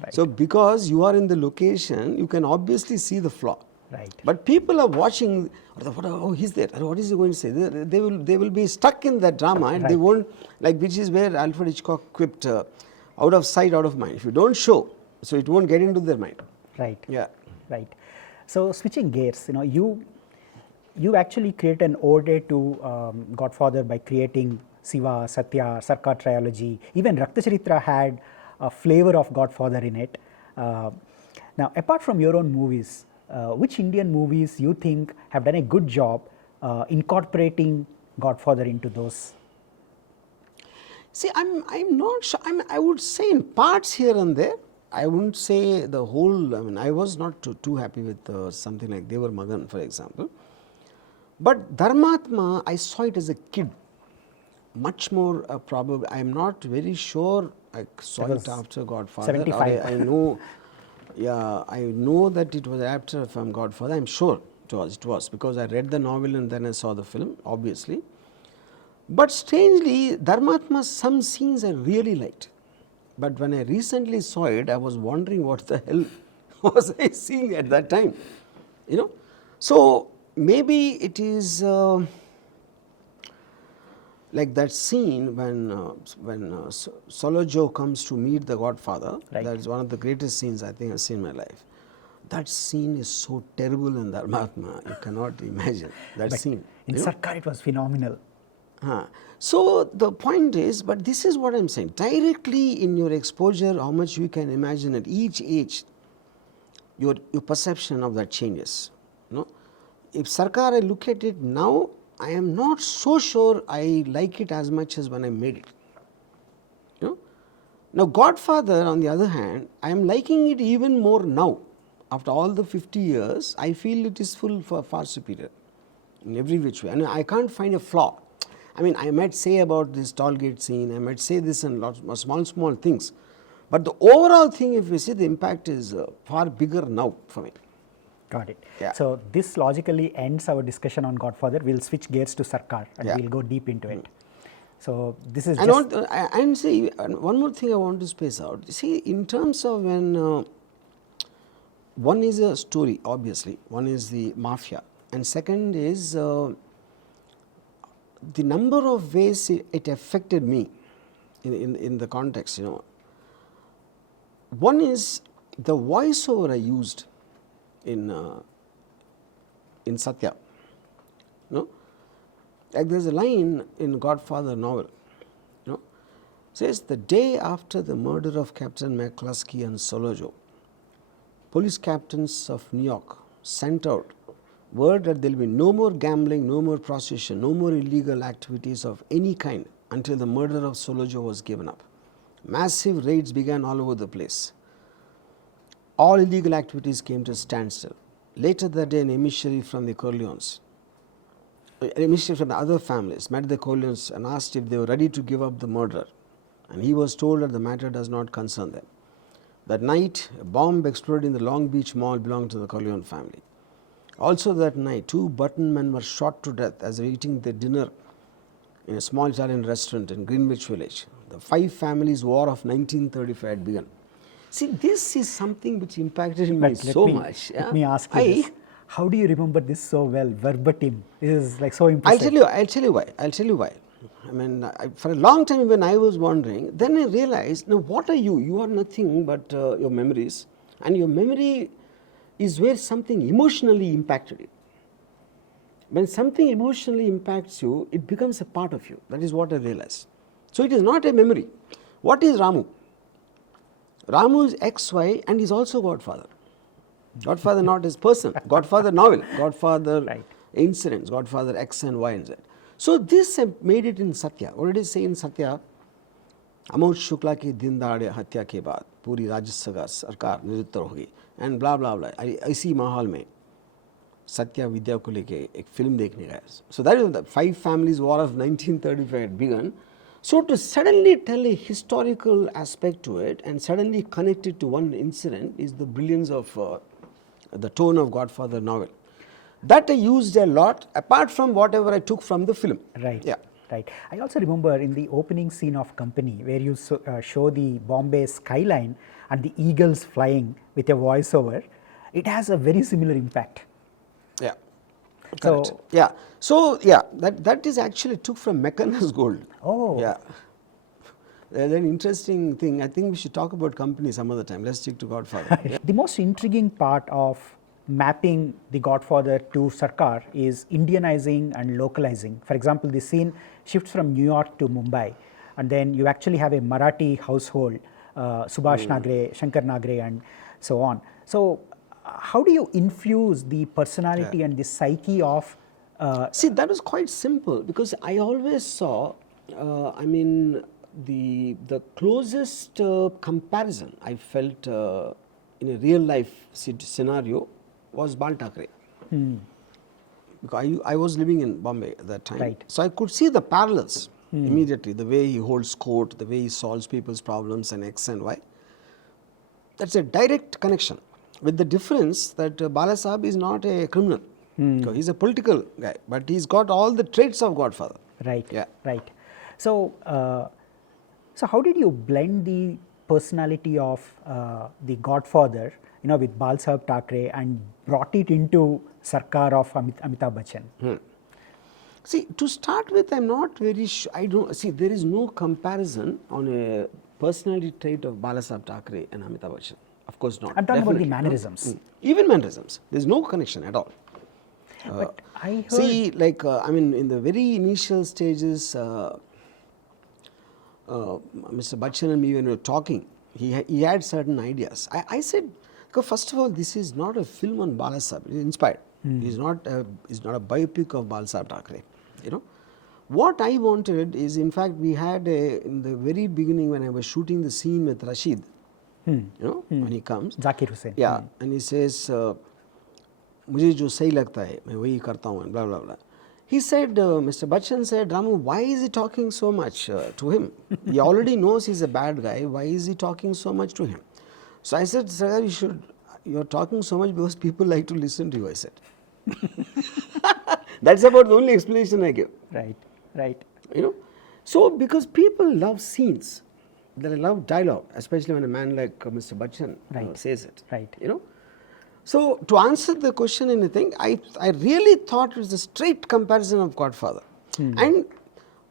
Right. So because you are in the location, you can obviously see the flaw. Right. But people are watching, oh, he's there, what is he going to say? They will be stuck in that drama, and they won't, like, which is where Alfred Hitchcock quipped, out of sight, out of mind. If you don't show, so it won't get into their mind. Right. Yeah. Right. So switching gears, you know, you actually create an ode to Godfather by creating Shiva, Satya, Sarkar trilogy. Even Raktacharitra had a flavor of Godfather in it. Now, apart from your own movies, which Indian movies you think have done a good job incorporating Godfather into those? See, I'm not sure. I would say in parts here and there. I wouldn't say the whole. I mean, I was not too happy with something like Devar Magan, for example. But Dharmatma, I saw it as a kid. Much more probable. I am not very sure. I saw it after Godfather. 75. I know. Yeah, I know that it was after from Godfather. I'm sure it was because I read the novel and then I saw the film, obviously. But strangely, Dharmatma, some scenes I really liked. But when I recently saw it, I was wondering what the hell was I seeing at that time. You know, so maybe it is like that scene when Solo Joe comes to meet the Godfather. Right. That is one of the greatest scenes I think I've seen in my life. That scene is so terrible in Dharmatma, you cannot imagine that scene. In Sarkar, it was phenomenal. So the point is, but this is what I'm saying, directly in your exposure, how much you can imagine at each age, your perception of that changes. You know? If Sarkar, I look at it now, I am not so sure I like it as much as when I made it. You know? Now, Godfather, on the other hand, I am liking it even more now. After all the 50 years, I feel it is far superior in every which way. And I can't find a flaw. I mean, I might say about this Tollgate scene, I might say this and lots of small things. But the overall thing, if we see, the impact is far bigger now for me. Got it. Yeah. So this logically ends our discussion on Godfather. We'll switch gears to Sarkar and Yeah. we'll go deep into it. So this is And see, one more thing I want to space out. See, in terms of when one is a story, obviously, one is the mafia, and second is the number of ways it affected me in the context. One is the voiceover I used in Satya. Like there's a line in Godfather novel, says the day after the murder of Captain McCluskey and Solojo, police captains of New York sent out word that there will be no more gambling, no more prostitution, no more illegal activities of any kind until the murder of Solojo was given up. Massive raids began all over the place. All illegal activities came to a standstill. Later that day, an emissary from the Corleones, an emissary from the other families, met the Corleones and asked if they were ready to give up the murderer. And he was told that the matter does not concern them. That night, a bomb exploded in the Long Beach Mall belonging to the Corleone family. Also that night, 2 button men were shot to death as they were eating their dinner in a small Italian restaurant in Greenwich Village. The 5 families' war of 1935 had begun. See, this is something which impacted me so much. Let me ask you this. How do you remember this so well, verbatim? This is like so impressive. I'll tell you why. I mean, for a long time when I was wondering, then I realized, now what are you? You are nothing but your memories, and your memory is where something emotionally impacted you. When something emotionally impacts you, it becomes a part of you. That is what I realized. So it is not a memory. What is Ramu? Ramu is XY and is also Godfather. Godfather not his person, Godfather novel, Godfather incidents, Godfather X and Y and Z. So this made it in Satya. What did he say in Satya? Amar Shukla ki din daade hatya ke baad puri Rajya Sabha Sarkar niruttar hogi and blah blah blah. इसी माहौल में सत्या विद्या को लेके एक film देखने गया. So that is the 5 families war of 1935 had begun. So to suddenly tell a historical aspect to it and suddenly connect it to one incident is the brilliance of the tone of Godfather novel. That I used a lot, apart from whatever I took from the film. Right. Yeah. Right. I also remember in the opening scene of Company, where you show the Bombay skyline and the eagles flying with a voiceover, it has a very similar impact. Yeah. Correct. So that is actually took from Meccanas Gold. Oh. Yeah. There's an interesting thing. I think we should talk about Company some other time. Let's stick to Godfather. Yeah. The most intriguing part of mapping the Godfather to Sarkar is Indianizing and localizing. For example, the scene shifts from New York to Mumbai, and then you actually have a Marathi household, Subhash Nagre, Shankar Nagre, and so on. So how do you infuse the personality and the psyche of See, that was quite simple, because I always saw, the closest comparison I felt in a real life scenario was Bal Thackeray. Because I was living in Bombay at that time. Right. So I could see the parallels immediately, the way he holds court, the way he solves people's problems and X and Y. That's a direct connection, with the difference that Balasaheb is not a criminal. He's a political guy, but he's got all the traits of Godfather. Right. Yeah. Right. So, so how did you blend the personality of the Godfather, with Balasaheb Thackeray, and brought it into Sarkar of Amitabh Bachchan? See, to start with, I'm not very sure. I don't see. There is no comparison on a personality trait of Balasaheb Thackeray and Amitabh Bachchan. Of course not. I'm talking about the Definitely. mannerisms. Even mannerisms. There's no connection at all. But I heard. See, like in the very initial stages, Mr. Bachchan and me, when we were talking, he had certain ideas. I said, first of all, this is not a film on Balasaheb. It's inspired. It's not a biopic of Balasaheb Thackeray. What I wanted is, in fact, we had in the very beginning when I was shooting the scene with Rashid, when he comes, Zakir Hussain. yeah, and he says, "मुझे जो सही लगता है मैं वही करता हूँ," blah blah blah. He said, Mr. Bachchan said, "Ramu, why is he talking so much to him? He already knows he's a bad guy. Why is he talking so much to him?" So I said, "Sir, you're talking so much because people like to listen to you," I said. That's about the only explanation I give. Right, right. So because people love scenes, they love dialogue, especially when a man like Mr. Bachchan says it. Right. So to answer the question, anything, I really thought it was a straight comparison of Godfather. And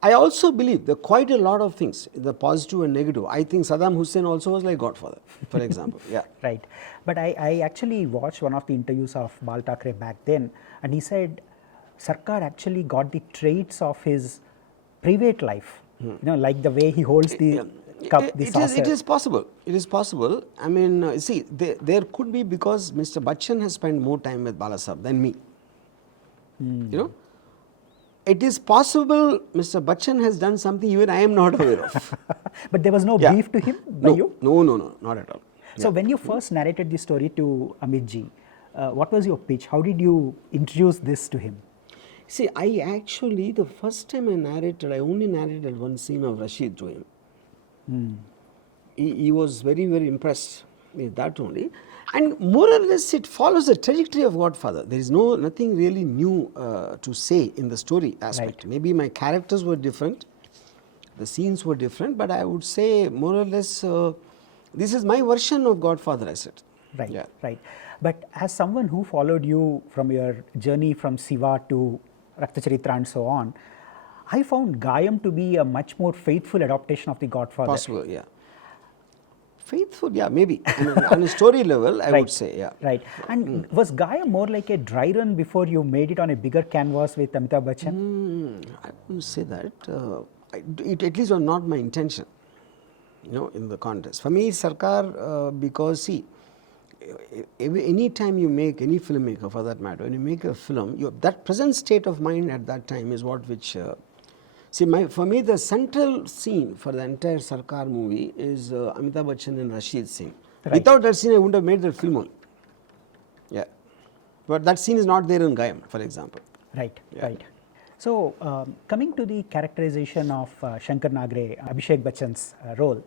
I also believe there are quite a lot of things, the positive and negative. I think Saddam Hussein also was like Godfather, for example. Yeah. Right. But I actually watched one of the interviews of Bal Thackeray back then, and he said Sarkar actually got the traits of his private life, like the way he holds the cup, the saucer. It is possible. It is possible. I mean, see, there could be, because Mr. Bachchan has spent more time with Balasaheb than me. It is possible Mr. Bachchan has done something even I am not aware of. But there was no brief to him by you? No, not at all. So when you first narrated the story to Amit ji, what was your pitch? How did you introduce this to him? See, I actually, the first time I only narrated one scene of Rashid to him. He was very, very impressed with that only. And more or less it follows the trajectory of Godfather. There is nothing really new to say in the story aspect. Right. Maybe my characters were different, the scenes were different, but I would say more or less this is my version of Godfather, I said. Right, Yeah. right. But as someone who followed you from your journey from Shiva to Raktacharitra and so on, I found Gayam to be a much more faithful adaptation of the Godfather. Possible, yeah. Faithful, yeah, maybe. I mean, on a story level, I would say, yeah. Right. And was Gayam more like a dry run before you made it on a bigger canvas with Amitabh Bachchan? I wouldn't say that. It at least was not my intention, in the contest. For me, Sarkar, because see, any time you make, any filmmaker for that matter, when you make a film, that present state of mind at that time is which for me, the central scene for the entire Sarkar movie is Amitabh Bachchan and Rashid's scene. Right. Without that scene, I wouldn't have made that film only. Yeah. But that scene is not there in Gayam, for example. Right, right. So, coming to the characterization of Shankar Nagre, Abhishek Bachchan's role,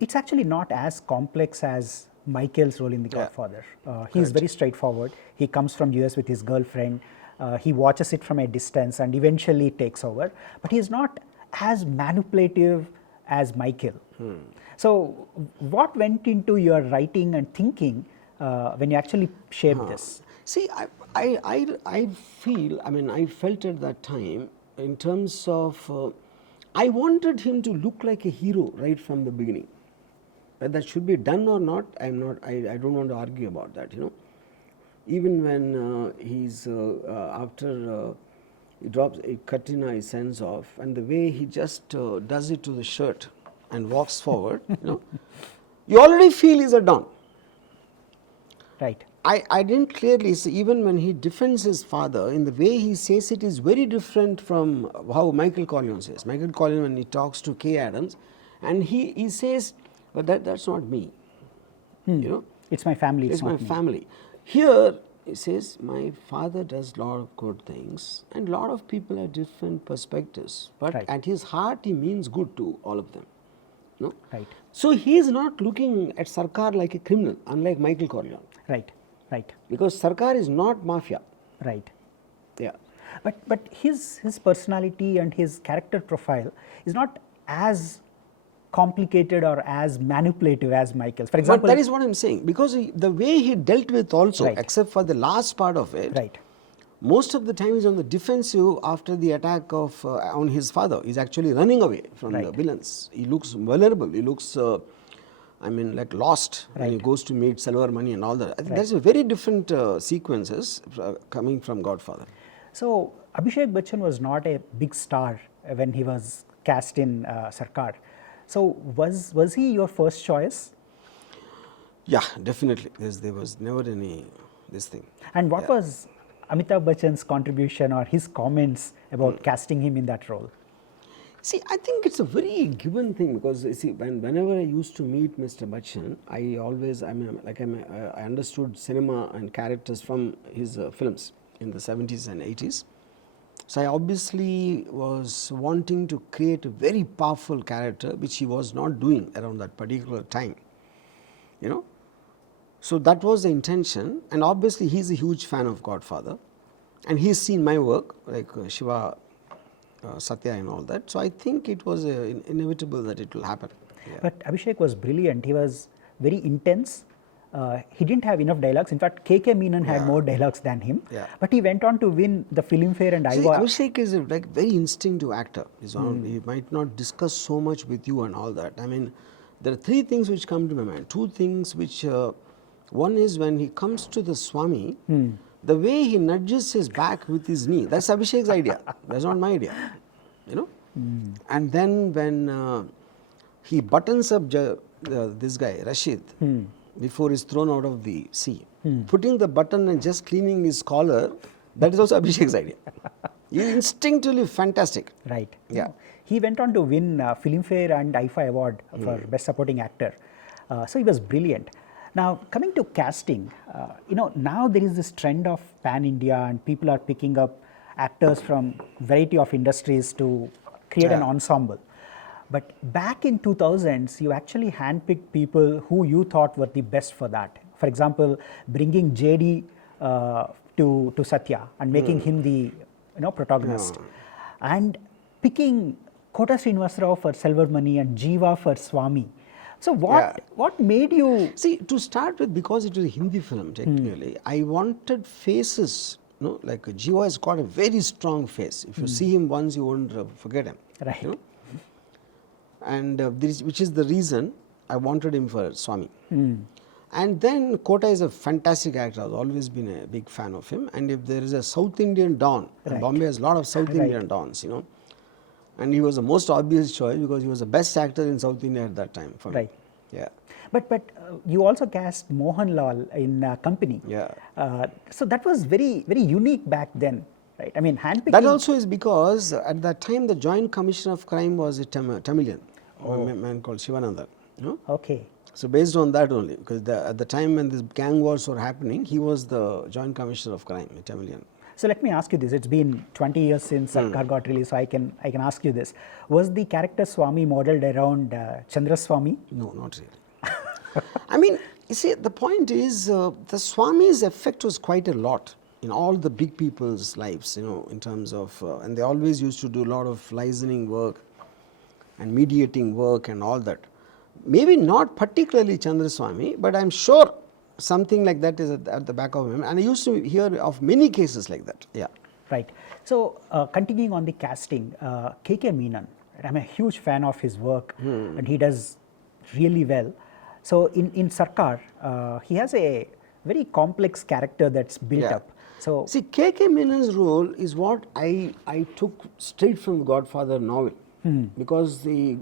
it's actually not as complex as Michael's role in The Godfather. He is very straightforward. He comes from US with his girlfriend. He watches it from a distance and eventually takes over. But he is not as manipulative as Michael. So, what went into your writing and thinking when you actually shaped this? See, I feel, I felt at that time in terms of, I wanted him to look like a hero right from the beginning. Whether that should be done or not, I don't want to argue about that, Even when he's, after he drops a Katrina, he sends off, and the way he just does it to the shirt and walks forward, you already feel he's a don. Right. I didn't clearly see, even when he defends his father, in the way he says it is very different from how Michael Corleone says. Michael Corleone, when he talks to K. Adams, and he says, but that's not me. It's my family, it's not my me. family. Here, he says, my father does a lot of good things, and a lot of people have different perspectives. But at his heart, he means good to all of them. Right. So he is not looking at Sarkar like a criminal, unlike Michael Corleone. Right, right. Because Sarkar is not mafia. Right. Yeah. But his personality and his character profile is not as complicated or as manipulative as Michael's. For example, but that is what I'm saying, because the way he dealt with also, except for the last part of it, most of the time he's on the defensive after the attack of on his father. He's actually running away from the villains. He looks vulnerable. He looks, like lost when he goes to meet Silver Money and all that. I think that's a very different sequences coming from Godfather. So Abhishek Bachchan was not a big star when he was cast in Sarkar. So was he your first choice? Yeah, definitely. There was never any this thing. And what was Amitabh Bachchan's contribution or his comments about casting him in that role? See, I think it's a very given thing because you see, whenever I used to meet Mr. Bachchan, I always, I understood cinema and characters from his films in the 70s and 80s. So I obviously was wanting to create a very powerful character, which he was not doing around that particular time, you know. So that was the intention, and obviously he's a huge fan of Godfather, and he's seen my work like Shiva, Satya and all that. So I think it was inevitable that it will happen. Yeah. But Abhishek was brilliant. He was very intense. He didn't have enough dialogues. In fact, KK Menon had more dialogues than him. Yeah. But he went on to win the Filmfare and See, Iva. Abhishek is a very instinctive actor. He might not discuss so much with you and all that. I mean, there are three things which come to my mind. Two things which, one is when he comes to the Swami, the way he nudges his back with his knee, that's Abhishek's idea. That's not my idea, you know. And then when he buttons up this guy, Rashid, before he's thrown out of the sea, putting the button and just cleaning his collar, that is also Abhishek's idea. He's instinctively fantastic. Right. Yeah. He went on to win Filmfare and IFA award for Best Supporting Actor. So he was brilliant. Now, coming to casting, now there is this trend of pan-India and people are picking up actors from variety of industries to create an ensemble. But back in 2000s, you actually handpicked people who you thought were the best for that. For example, bringing JD to Satya and making him the protagonist, and picking Kota Srinivasarao for Selvarmani and Jiva for Swami. So what made you... See, to start with, because it was a Hindi film technically, I wanted faces, like Jiva has got a very strong face. If you see him once, you won't forget him. Right. You know? And which is the reason I wanted him for Swami. And then Kota is a fantastic actor. I've always been a big fan of him. And if there is a South Indian Don, and Bombay has a lot of South Indian Dons, and he was the most obvious choice because he was the best actor in South India at that time for me. Yeah. But you also cast Mohanlal in Company. Yeah. So that was very, very unique back then, right? I mean, handpicking... That also is because at that time the Joint Commissioner of Crime was a Tamilian, a man called Shivananda. Okay. So based on that only, because at the time when these gang wars were happening, he was the Joint Commissioner of Crime, a Tamilian. So let me ask you this. It's been 20 years since Sarkar got released, so I can ask you this. Was the character Swami modeled around Chandra Swami? No, not really. I mean, you see, the point is the Swami's effect was quite a lot in all the big people's lives, in terms of, and they always used to do a lot of licensing work and mediating work and all that. Maybe not particularly Chandra Swami, but I'm sure something like that is at the back of him, and I used to hear of many cases like that. Yeah. Right. So continuing on the casting, KK Menon, I'm a huge fan of his work, and he does really well. So in Sarkar, he has a very complex character that's built up. So see, KK Menon's role is what I took straight from the Godfather novel, because the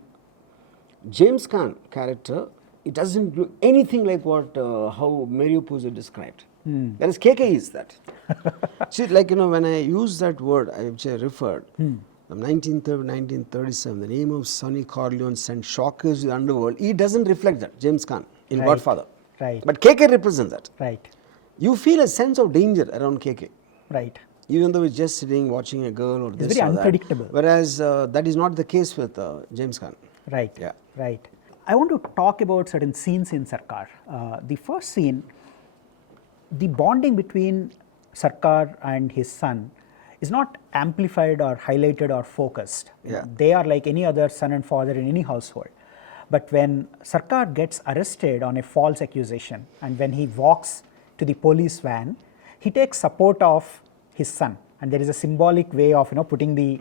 James Caan character, it doesn't look anything like what how Mario Puzo described. Whereas KK is that. See, like when I use that word, which I referred, from 1937, the name of Sonny Corleone sent shockers to the underworld. He doesn't reflect that, James Caan, in Godfather. Right. But KK represents that. Right. You feel a sense of danger around KK. Right. Even though it's just sitting watching a girl or this it's very or unpredictable. That. Whereas that is not the case with James Caan. Right. Yeah. Right. I want to talk about certain scenes in Sarkar. The first scene, the bonding between Sarkar and his son is not amplified or highlighted or focused. Yeah. They are like any other son and father in any household. But when Sarkar gets arrested on a false accusation, and when he walks to the police van, he takes support of his son, and there is a symbolic way of putting the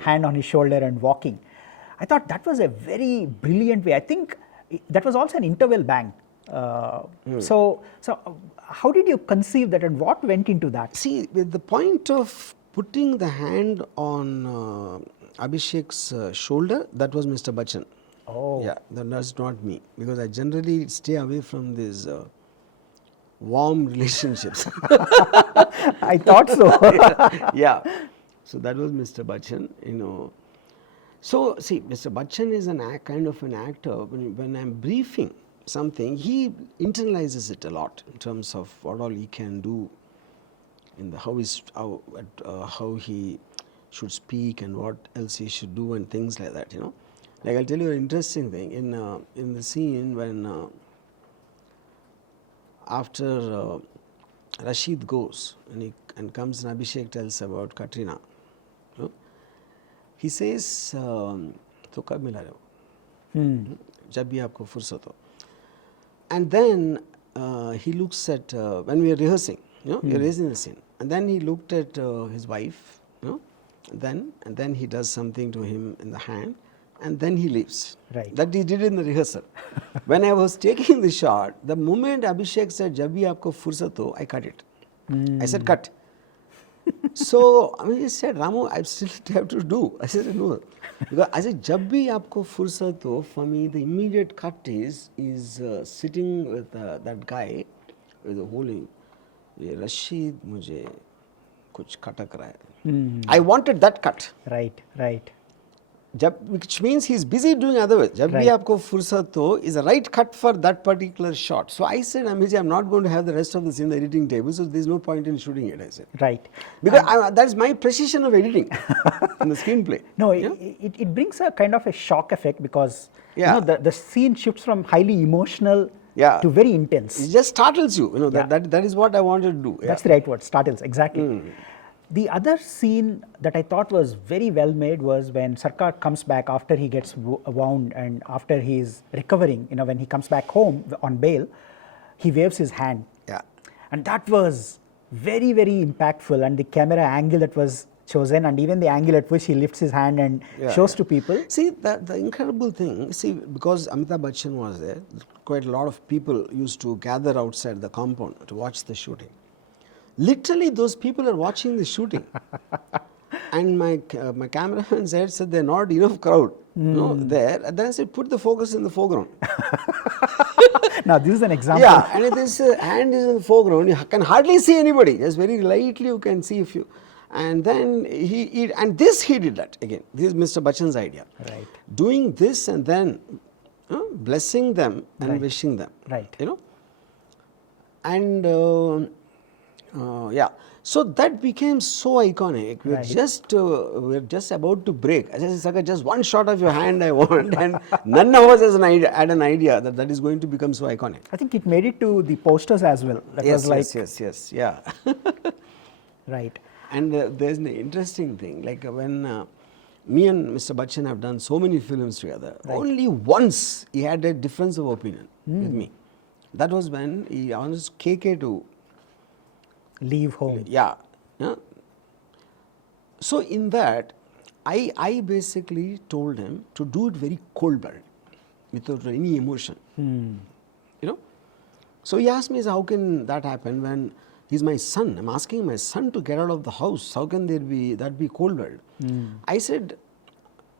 hand on his shoulder and walking. I thought that was a very brilliant way. I think that was also an interval bang. So how did you conceive that, and what went into that? See, with the point of putting the hand on Abhishek's shoulder, that was Mr. Bachchan. Oh. Yeah, that's not me, because I generally stay away from these warm relationships. I thought so. Yeah. So that was Mr. Bachchan, you know. So see, Mr. Bachchan is kind of an actor. When I'm briefing something, he internalizes it a lot in terms of what all he can do, in the how he should speak and what else he should do and things like that. You know, like I'll tell you an interesting thing in the scene when after Rashid goes and comes and Abhishek tells about Katrina. You know, he says, "तो कब मिला रहे हो? जब भी आपको फुर्सत हो." And then he looks at when we are rehearsing, you know, we are rehearsing the scene, and then he looked at his wife, you know, and then he does something to him in the hand, and then he leaves. Right. That he did in the rehearsal. When I was taking the shot, the moment Abhishek said, "जब भी आपको फुर्सत हो," I cut it. I said, "Cut." So I mean, he said, "Ramu, I still have to do." I said, "No," because I said, "जब भी आपको फुर्सत हो," for me the immediate cut is sitting with that guy with the holding. ये रशीद मुझे कुछ खटक रहा है. I wanted that cut. Right, right. Which means he is busy doing otherwise. जब भी आपको फुर्सत हो is a right cut for that particular shot. So I said, Amiji, I'm not going to have the rest of the scene in the editing table, so there's no point in shooting it, I said. Right. Because that's my precision of editing in the screenplay. No, yeah? it brings a kind of a shock effect because Yeah. you know, the scene shifts from highly emotional Yeah. to very intense. It just startles you. You know, that is what I wanted to do. Yeah. That's the right word, startles, exactly. The other scene that I thought was very well made was when Sarkar comes back after he gets wound and after he is recovering, you know, when he comes back home on bail, he waves his hand. Yeah. And that was very, very impactful, and the camera angle that was chosen and even the angle at which he lifts his hand and shows to people. See, the incredible thing, see, because Amitabh Bachchan was there, quite a lot of people used to gather outside the compound to watch the shooting. Literally, those people are watching the shooting. And my cameraman said there's not enough crowd there. And then I said, put the focus in the foreground. Now, this is an example. Yeah, and if this hand is in the foreground, you can hardly see anybody. Just very lightly you can see a few. And then he did that again. This is Mr. Bachchan's idea. Right. Doing this and then blessing them and wishing them. Right. You know. And yeah, so that became so iconic. We're just about to break. I said, Sarkar, just one shot of your hand I want, and none of us had an idea that is going to become so iconic. I think it made it to the posters as well. That was like, yes, yeah. Right. And there's an interesting thing, like when me and Mr. Bachchan have done so many films together, only once he had a difference of opinion with me. That was when he asked KK to leave home. Yeah. So in that, I basically told him to do it very cold-blooded, without any emotion. You know. So he asked me, how can that happen when he's my son? I'm asking my son to get out of the house. How can that be cold-blooded? I said,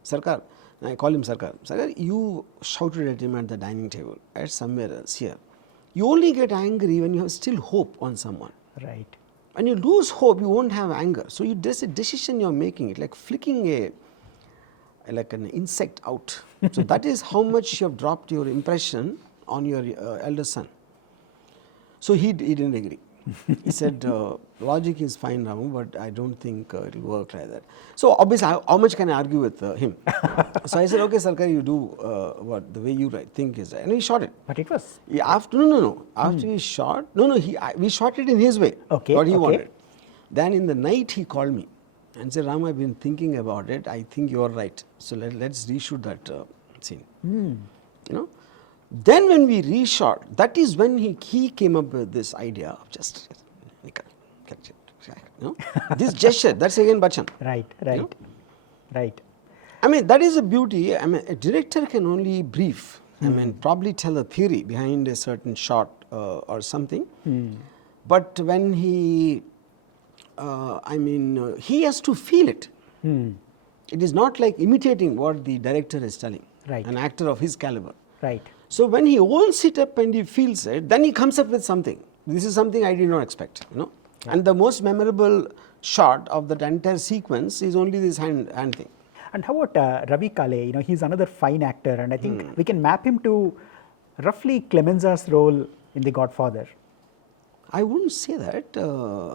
Sarkar, I call him Sarkar. Sarkar, you shouted at him at the dining table, at somewhere else here. You only get angry when you have still hope on someone. Right. When you lose hope, you won't have anger. So there's a decision you're making. It's like flicking like an insect out. So that is how much you have dropped your impression on your elder son. So he didn't agree. He said, logic is fine, Ramu, but I don't think it will work like that. So obviously, how much can I argue with him? So I said, okay, Sarkar, you do the way you think is right. And we shot it. But it was? No. After we shot, we shot it in his way, what he wanted. Then in the night, he called me and said, Ram, I've been thinking about it. I think you're right. So let's reshoot that scene. You know. Then when we reshot, that is when he came up with this idea of just, you know, this gesture, that's again Bachchan. Right. You know? Right. I mean, that is a beauty. I mean, a director can only brief, I mean, probably tell a theory behind a certain shot or something. But when he has to feel it. It is not like imitating what the director is telling, an actor of his caliber. Right. So when he owns it up and he feels it, then he comes up with something This is something I did not expect, And the most memorable shot of that entire sequence is only this hand thing. And how about Ravi Kale? He's another fine actor, and I think we can map him to roughly Clemenza's role in The Godfather. I wouldn't say that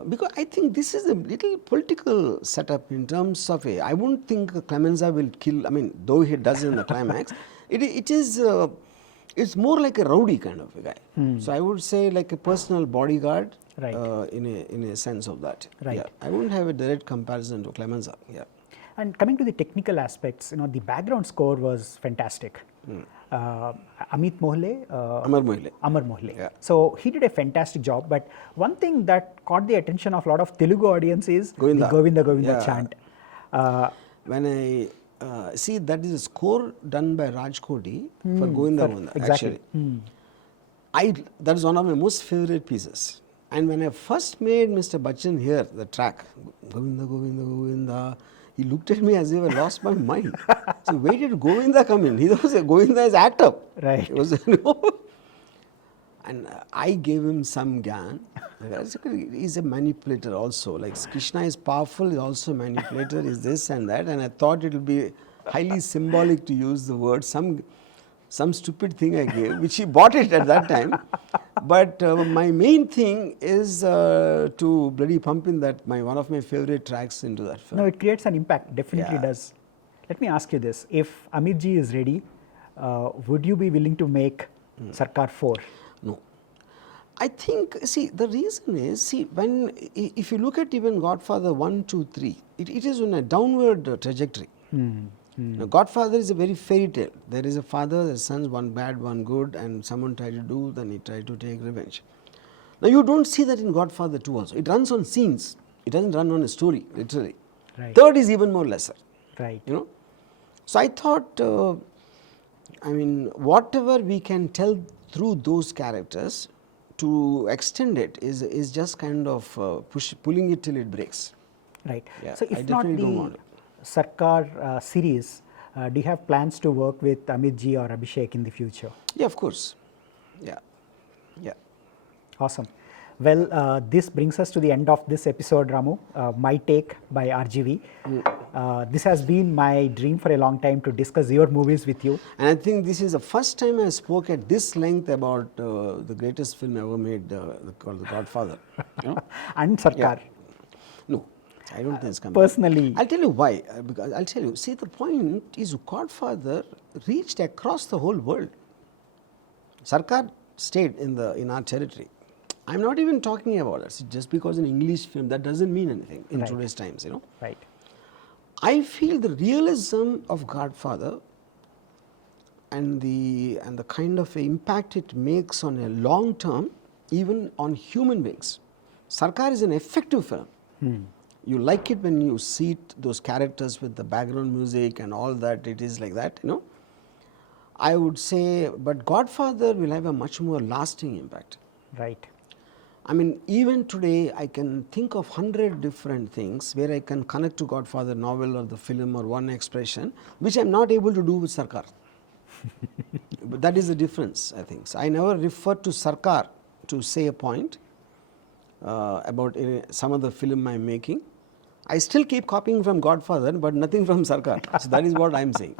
because I think this is a little political setup in terms of I wouldn't think Clemenza will kill. I mean, though he does in the climax, it is it's more like a rowdy kind of a guy. So I would say like a personal bodyguard, right. In a sense of that. Right. Yeah. I wouldn't have a direct comparison to Clemenza. Yeah. And coming to the technical aspects, the background score was fantastic. Amit Mohle, Amar Mohle. Yeah. So he did a fantastic job. But one thing that caught the attention of a lot of Telugu audience is Govinda. the Govinda chant. When I see that is a score done by Raj Koti for Govinda. Exactly. Actually, that is one of my most favorite pieces. And when I first made Mr. Bachchan hear the track, Govinda, Govinda, Govinda, he looked at me as if I lost my mind. So where did Govinda come in? He was Govinda is act up. Right. It was, and I gave him some gyan. He's a manipulator also. Like Krishna is powerful, he's also a manipulator, is this and that. And I thought it would be highly symbolic to use the word, some stupid thing I gave, which he bought it at that time. But my main thing is to bloody pump in that one of my favorite tracks into that film. No, it creates an impact, definitely Yeah. does. Let me ask you this, if Amit ji is ready, would you be willing to make Sarkar 4? No. I think, the reason is, if you look at even Godfather 1, 2, 3, it is on a downward trajectory. Now, Godfather is a very fairy tale. There is a father, there's sons, one bad, one good, and someone tried to do, then he tried to take revenge. Now, you don't see that in Godfather 2 also. It runs on scenes. It doesn't run on a story, literally. Right. Third is even more lesser. Right. So I thought, whatever we can tell through those characters, to extend it is just kind of pulling it till it breaks. Right. Yeah, So I if not definitely don't the want it. Sarkar series, do you have plans to work with Amit ji or Abhishek in the future? Yeah, of course. Yeah. Awesome. Well, this brings us to the end of this episode, Ramu. My Take by RGV. This has been my dream for a long time to discuss your movies with you. And I think this is the first time I spoke at this length about the greatest film ever made, called The Godfather. And Sarkar. Yeah. No, I don't think it's coming. Personally. I'll tell you why. Because I'll tell you. See, the point is Godfather reached across the whole world. Sarkar stayed in our territory. I'm not even talking about that. Just because an English film, that doesn't mean anything in today's times, Right. I feel the realism of Godfather and the kind of impact it makes on a long term, even on human beings. Sarkar is an effective film. You like it when you see it, those characters with the background music and all that, it is like that, I would say, but Godfather will have a much more lasting impact. Right. I mean, even today, I can think of 100 different things where I can connect to Godfather novel or the film or one expression, which I'm not able to do with Sarkar. But that is the difference, I think. So I never refer to Sarkar to say a point about some of the film I'm making. I still keep copying from Godfather, but nothing from Sarkar. So that is what I'm saying,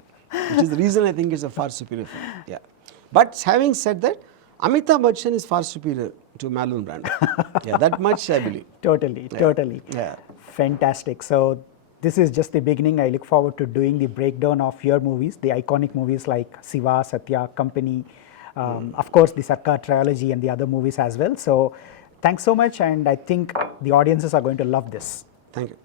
which is the reason I think it's a far superior film. Yeah. But having said that, Amitabh Bachchan is far superior to Marlon Brando. Yeah, that much I believe. Totally. Yeah. Fantastic. So this is just the beginning. I look forward to doing the breakdown of your movies, the iconic movies like Shiva, Satya, Company, of course the Sarkar trilogy and the other movies as well. So thanks so much, and I think the audiences are going to love this. Thank you.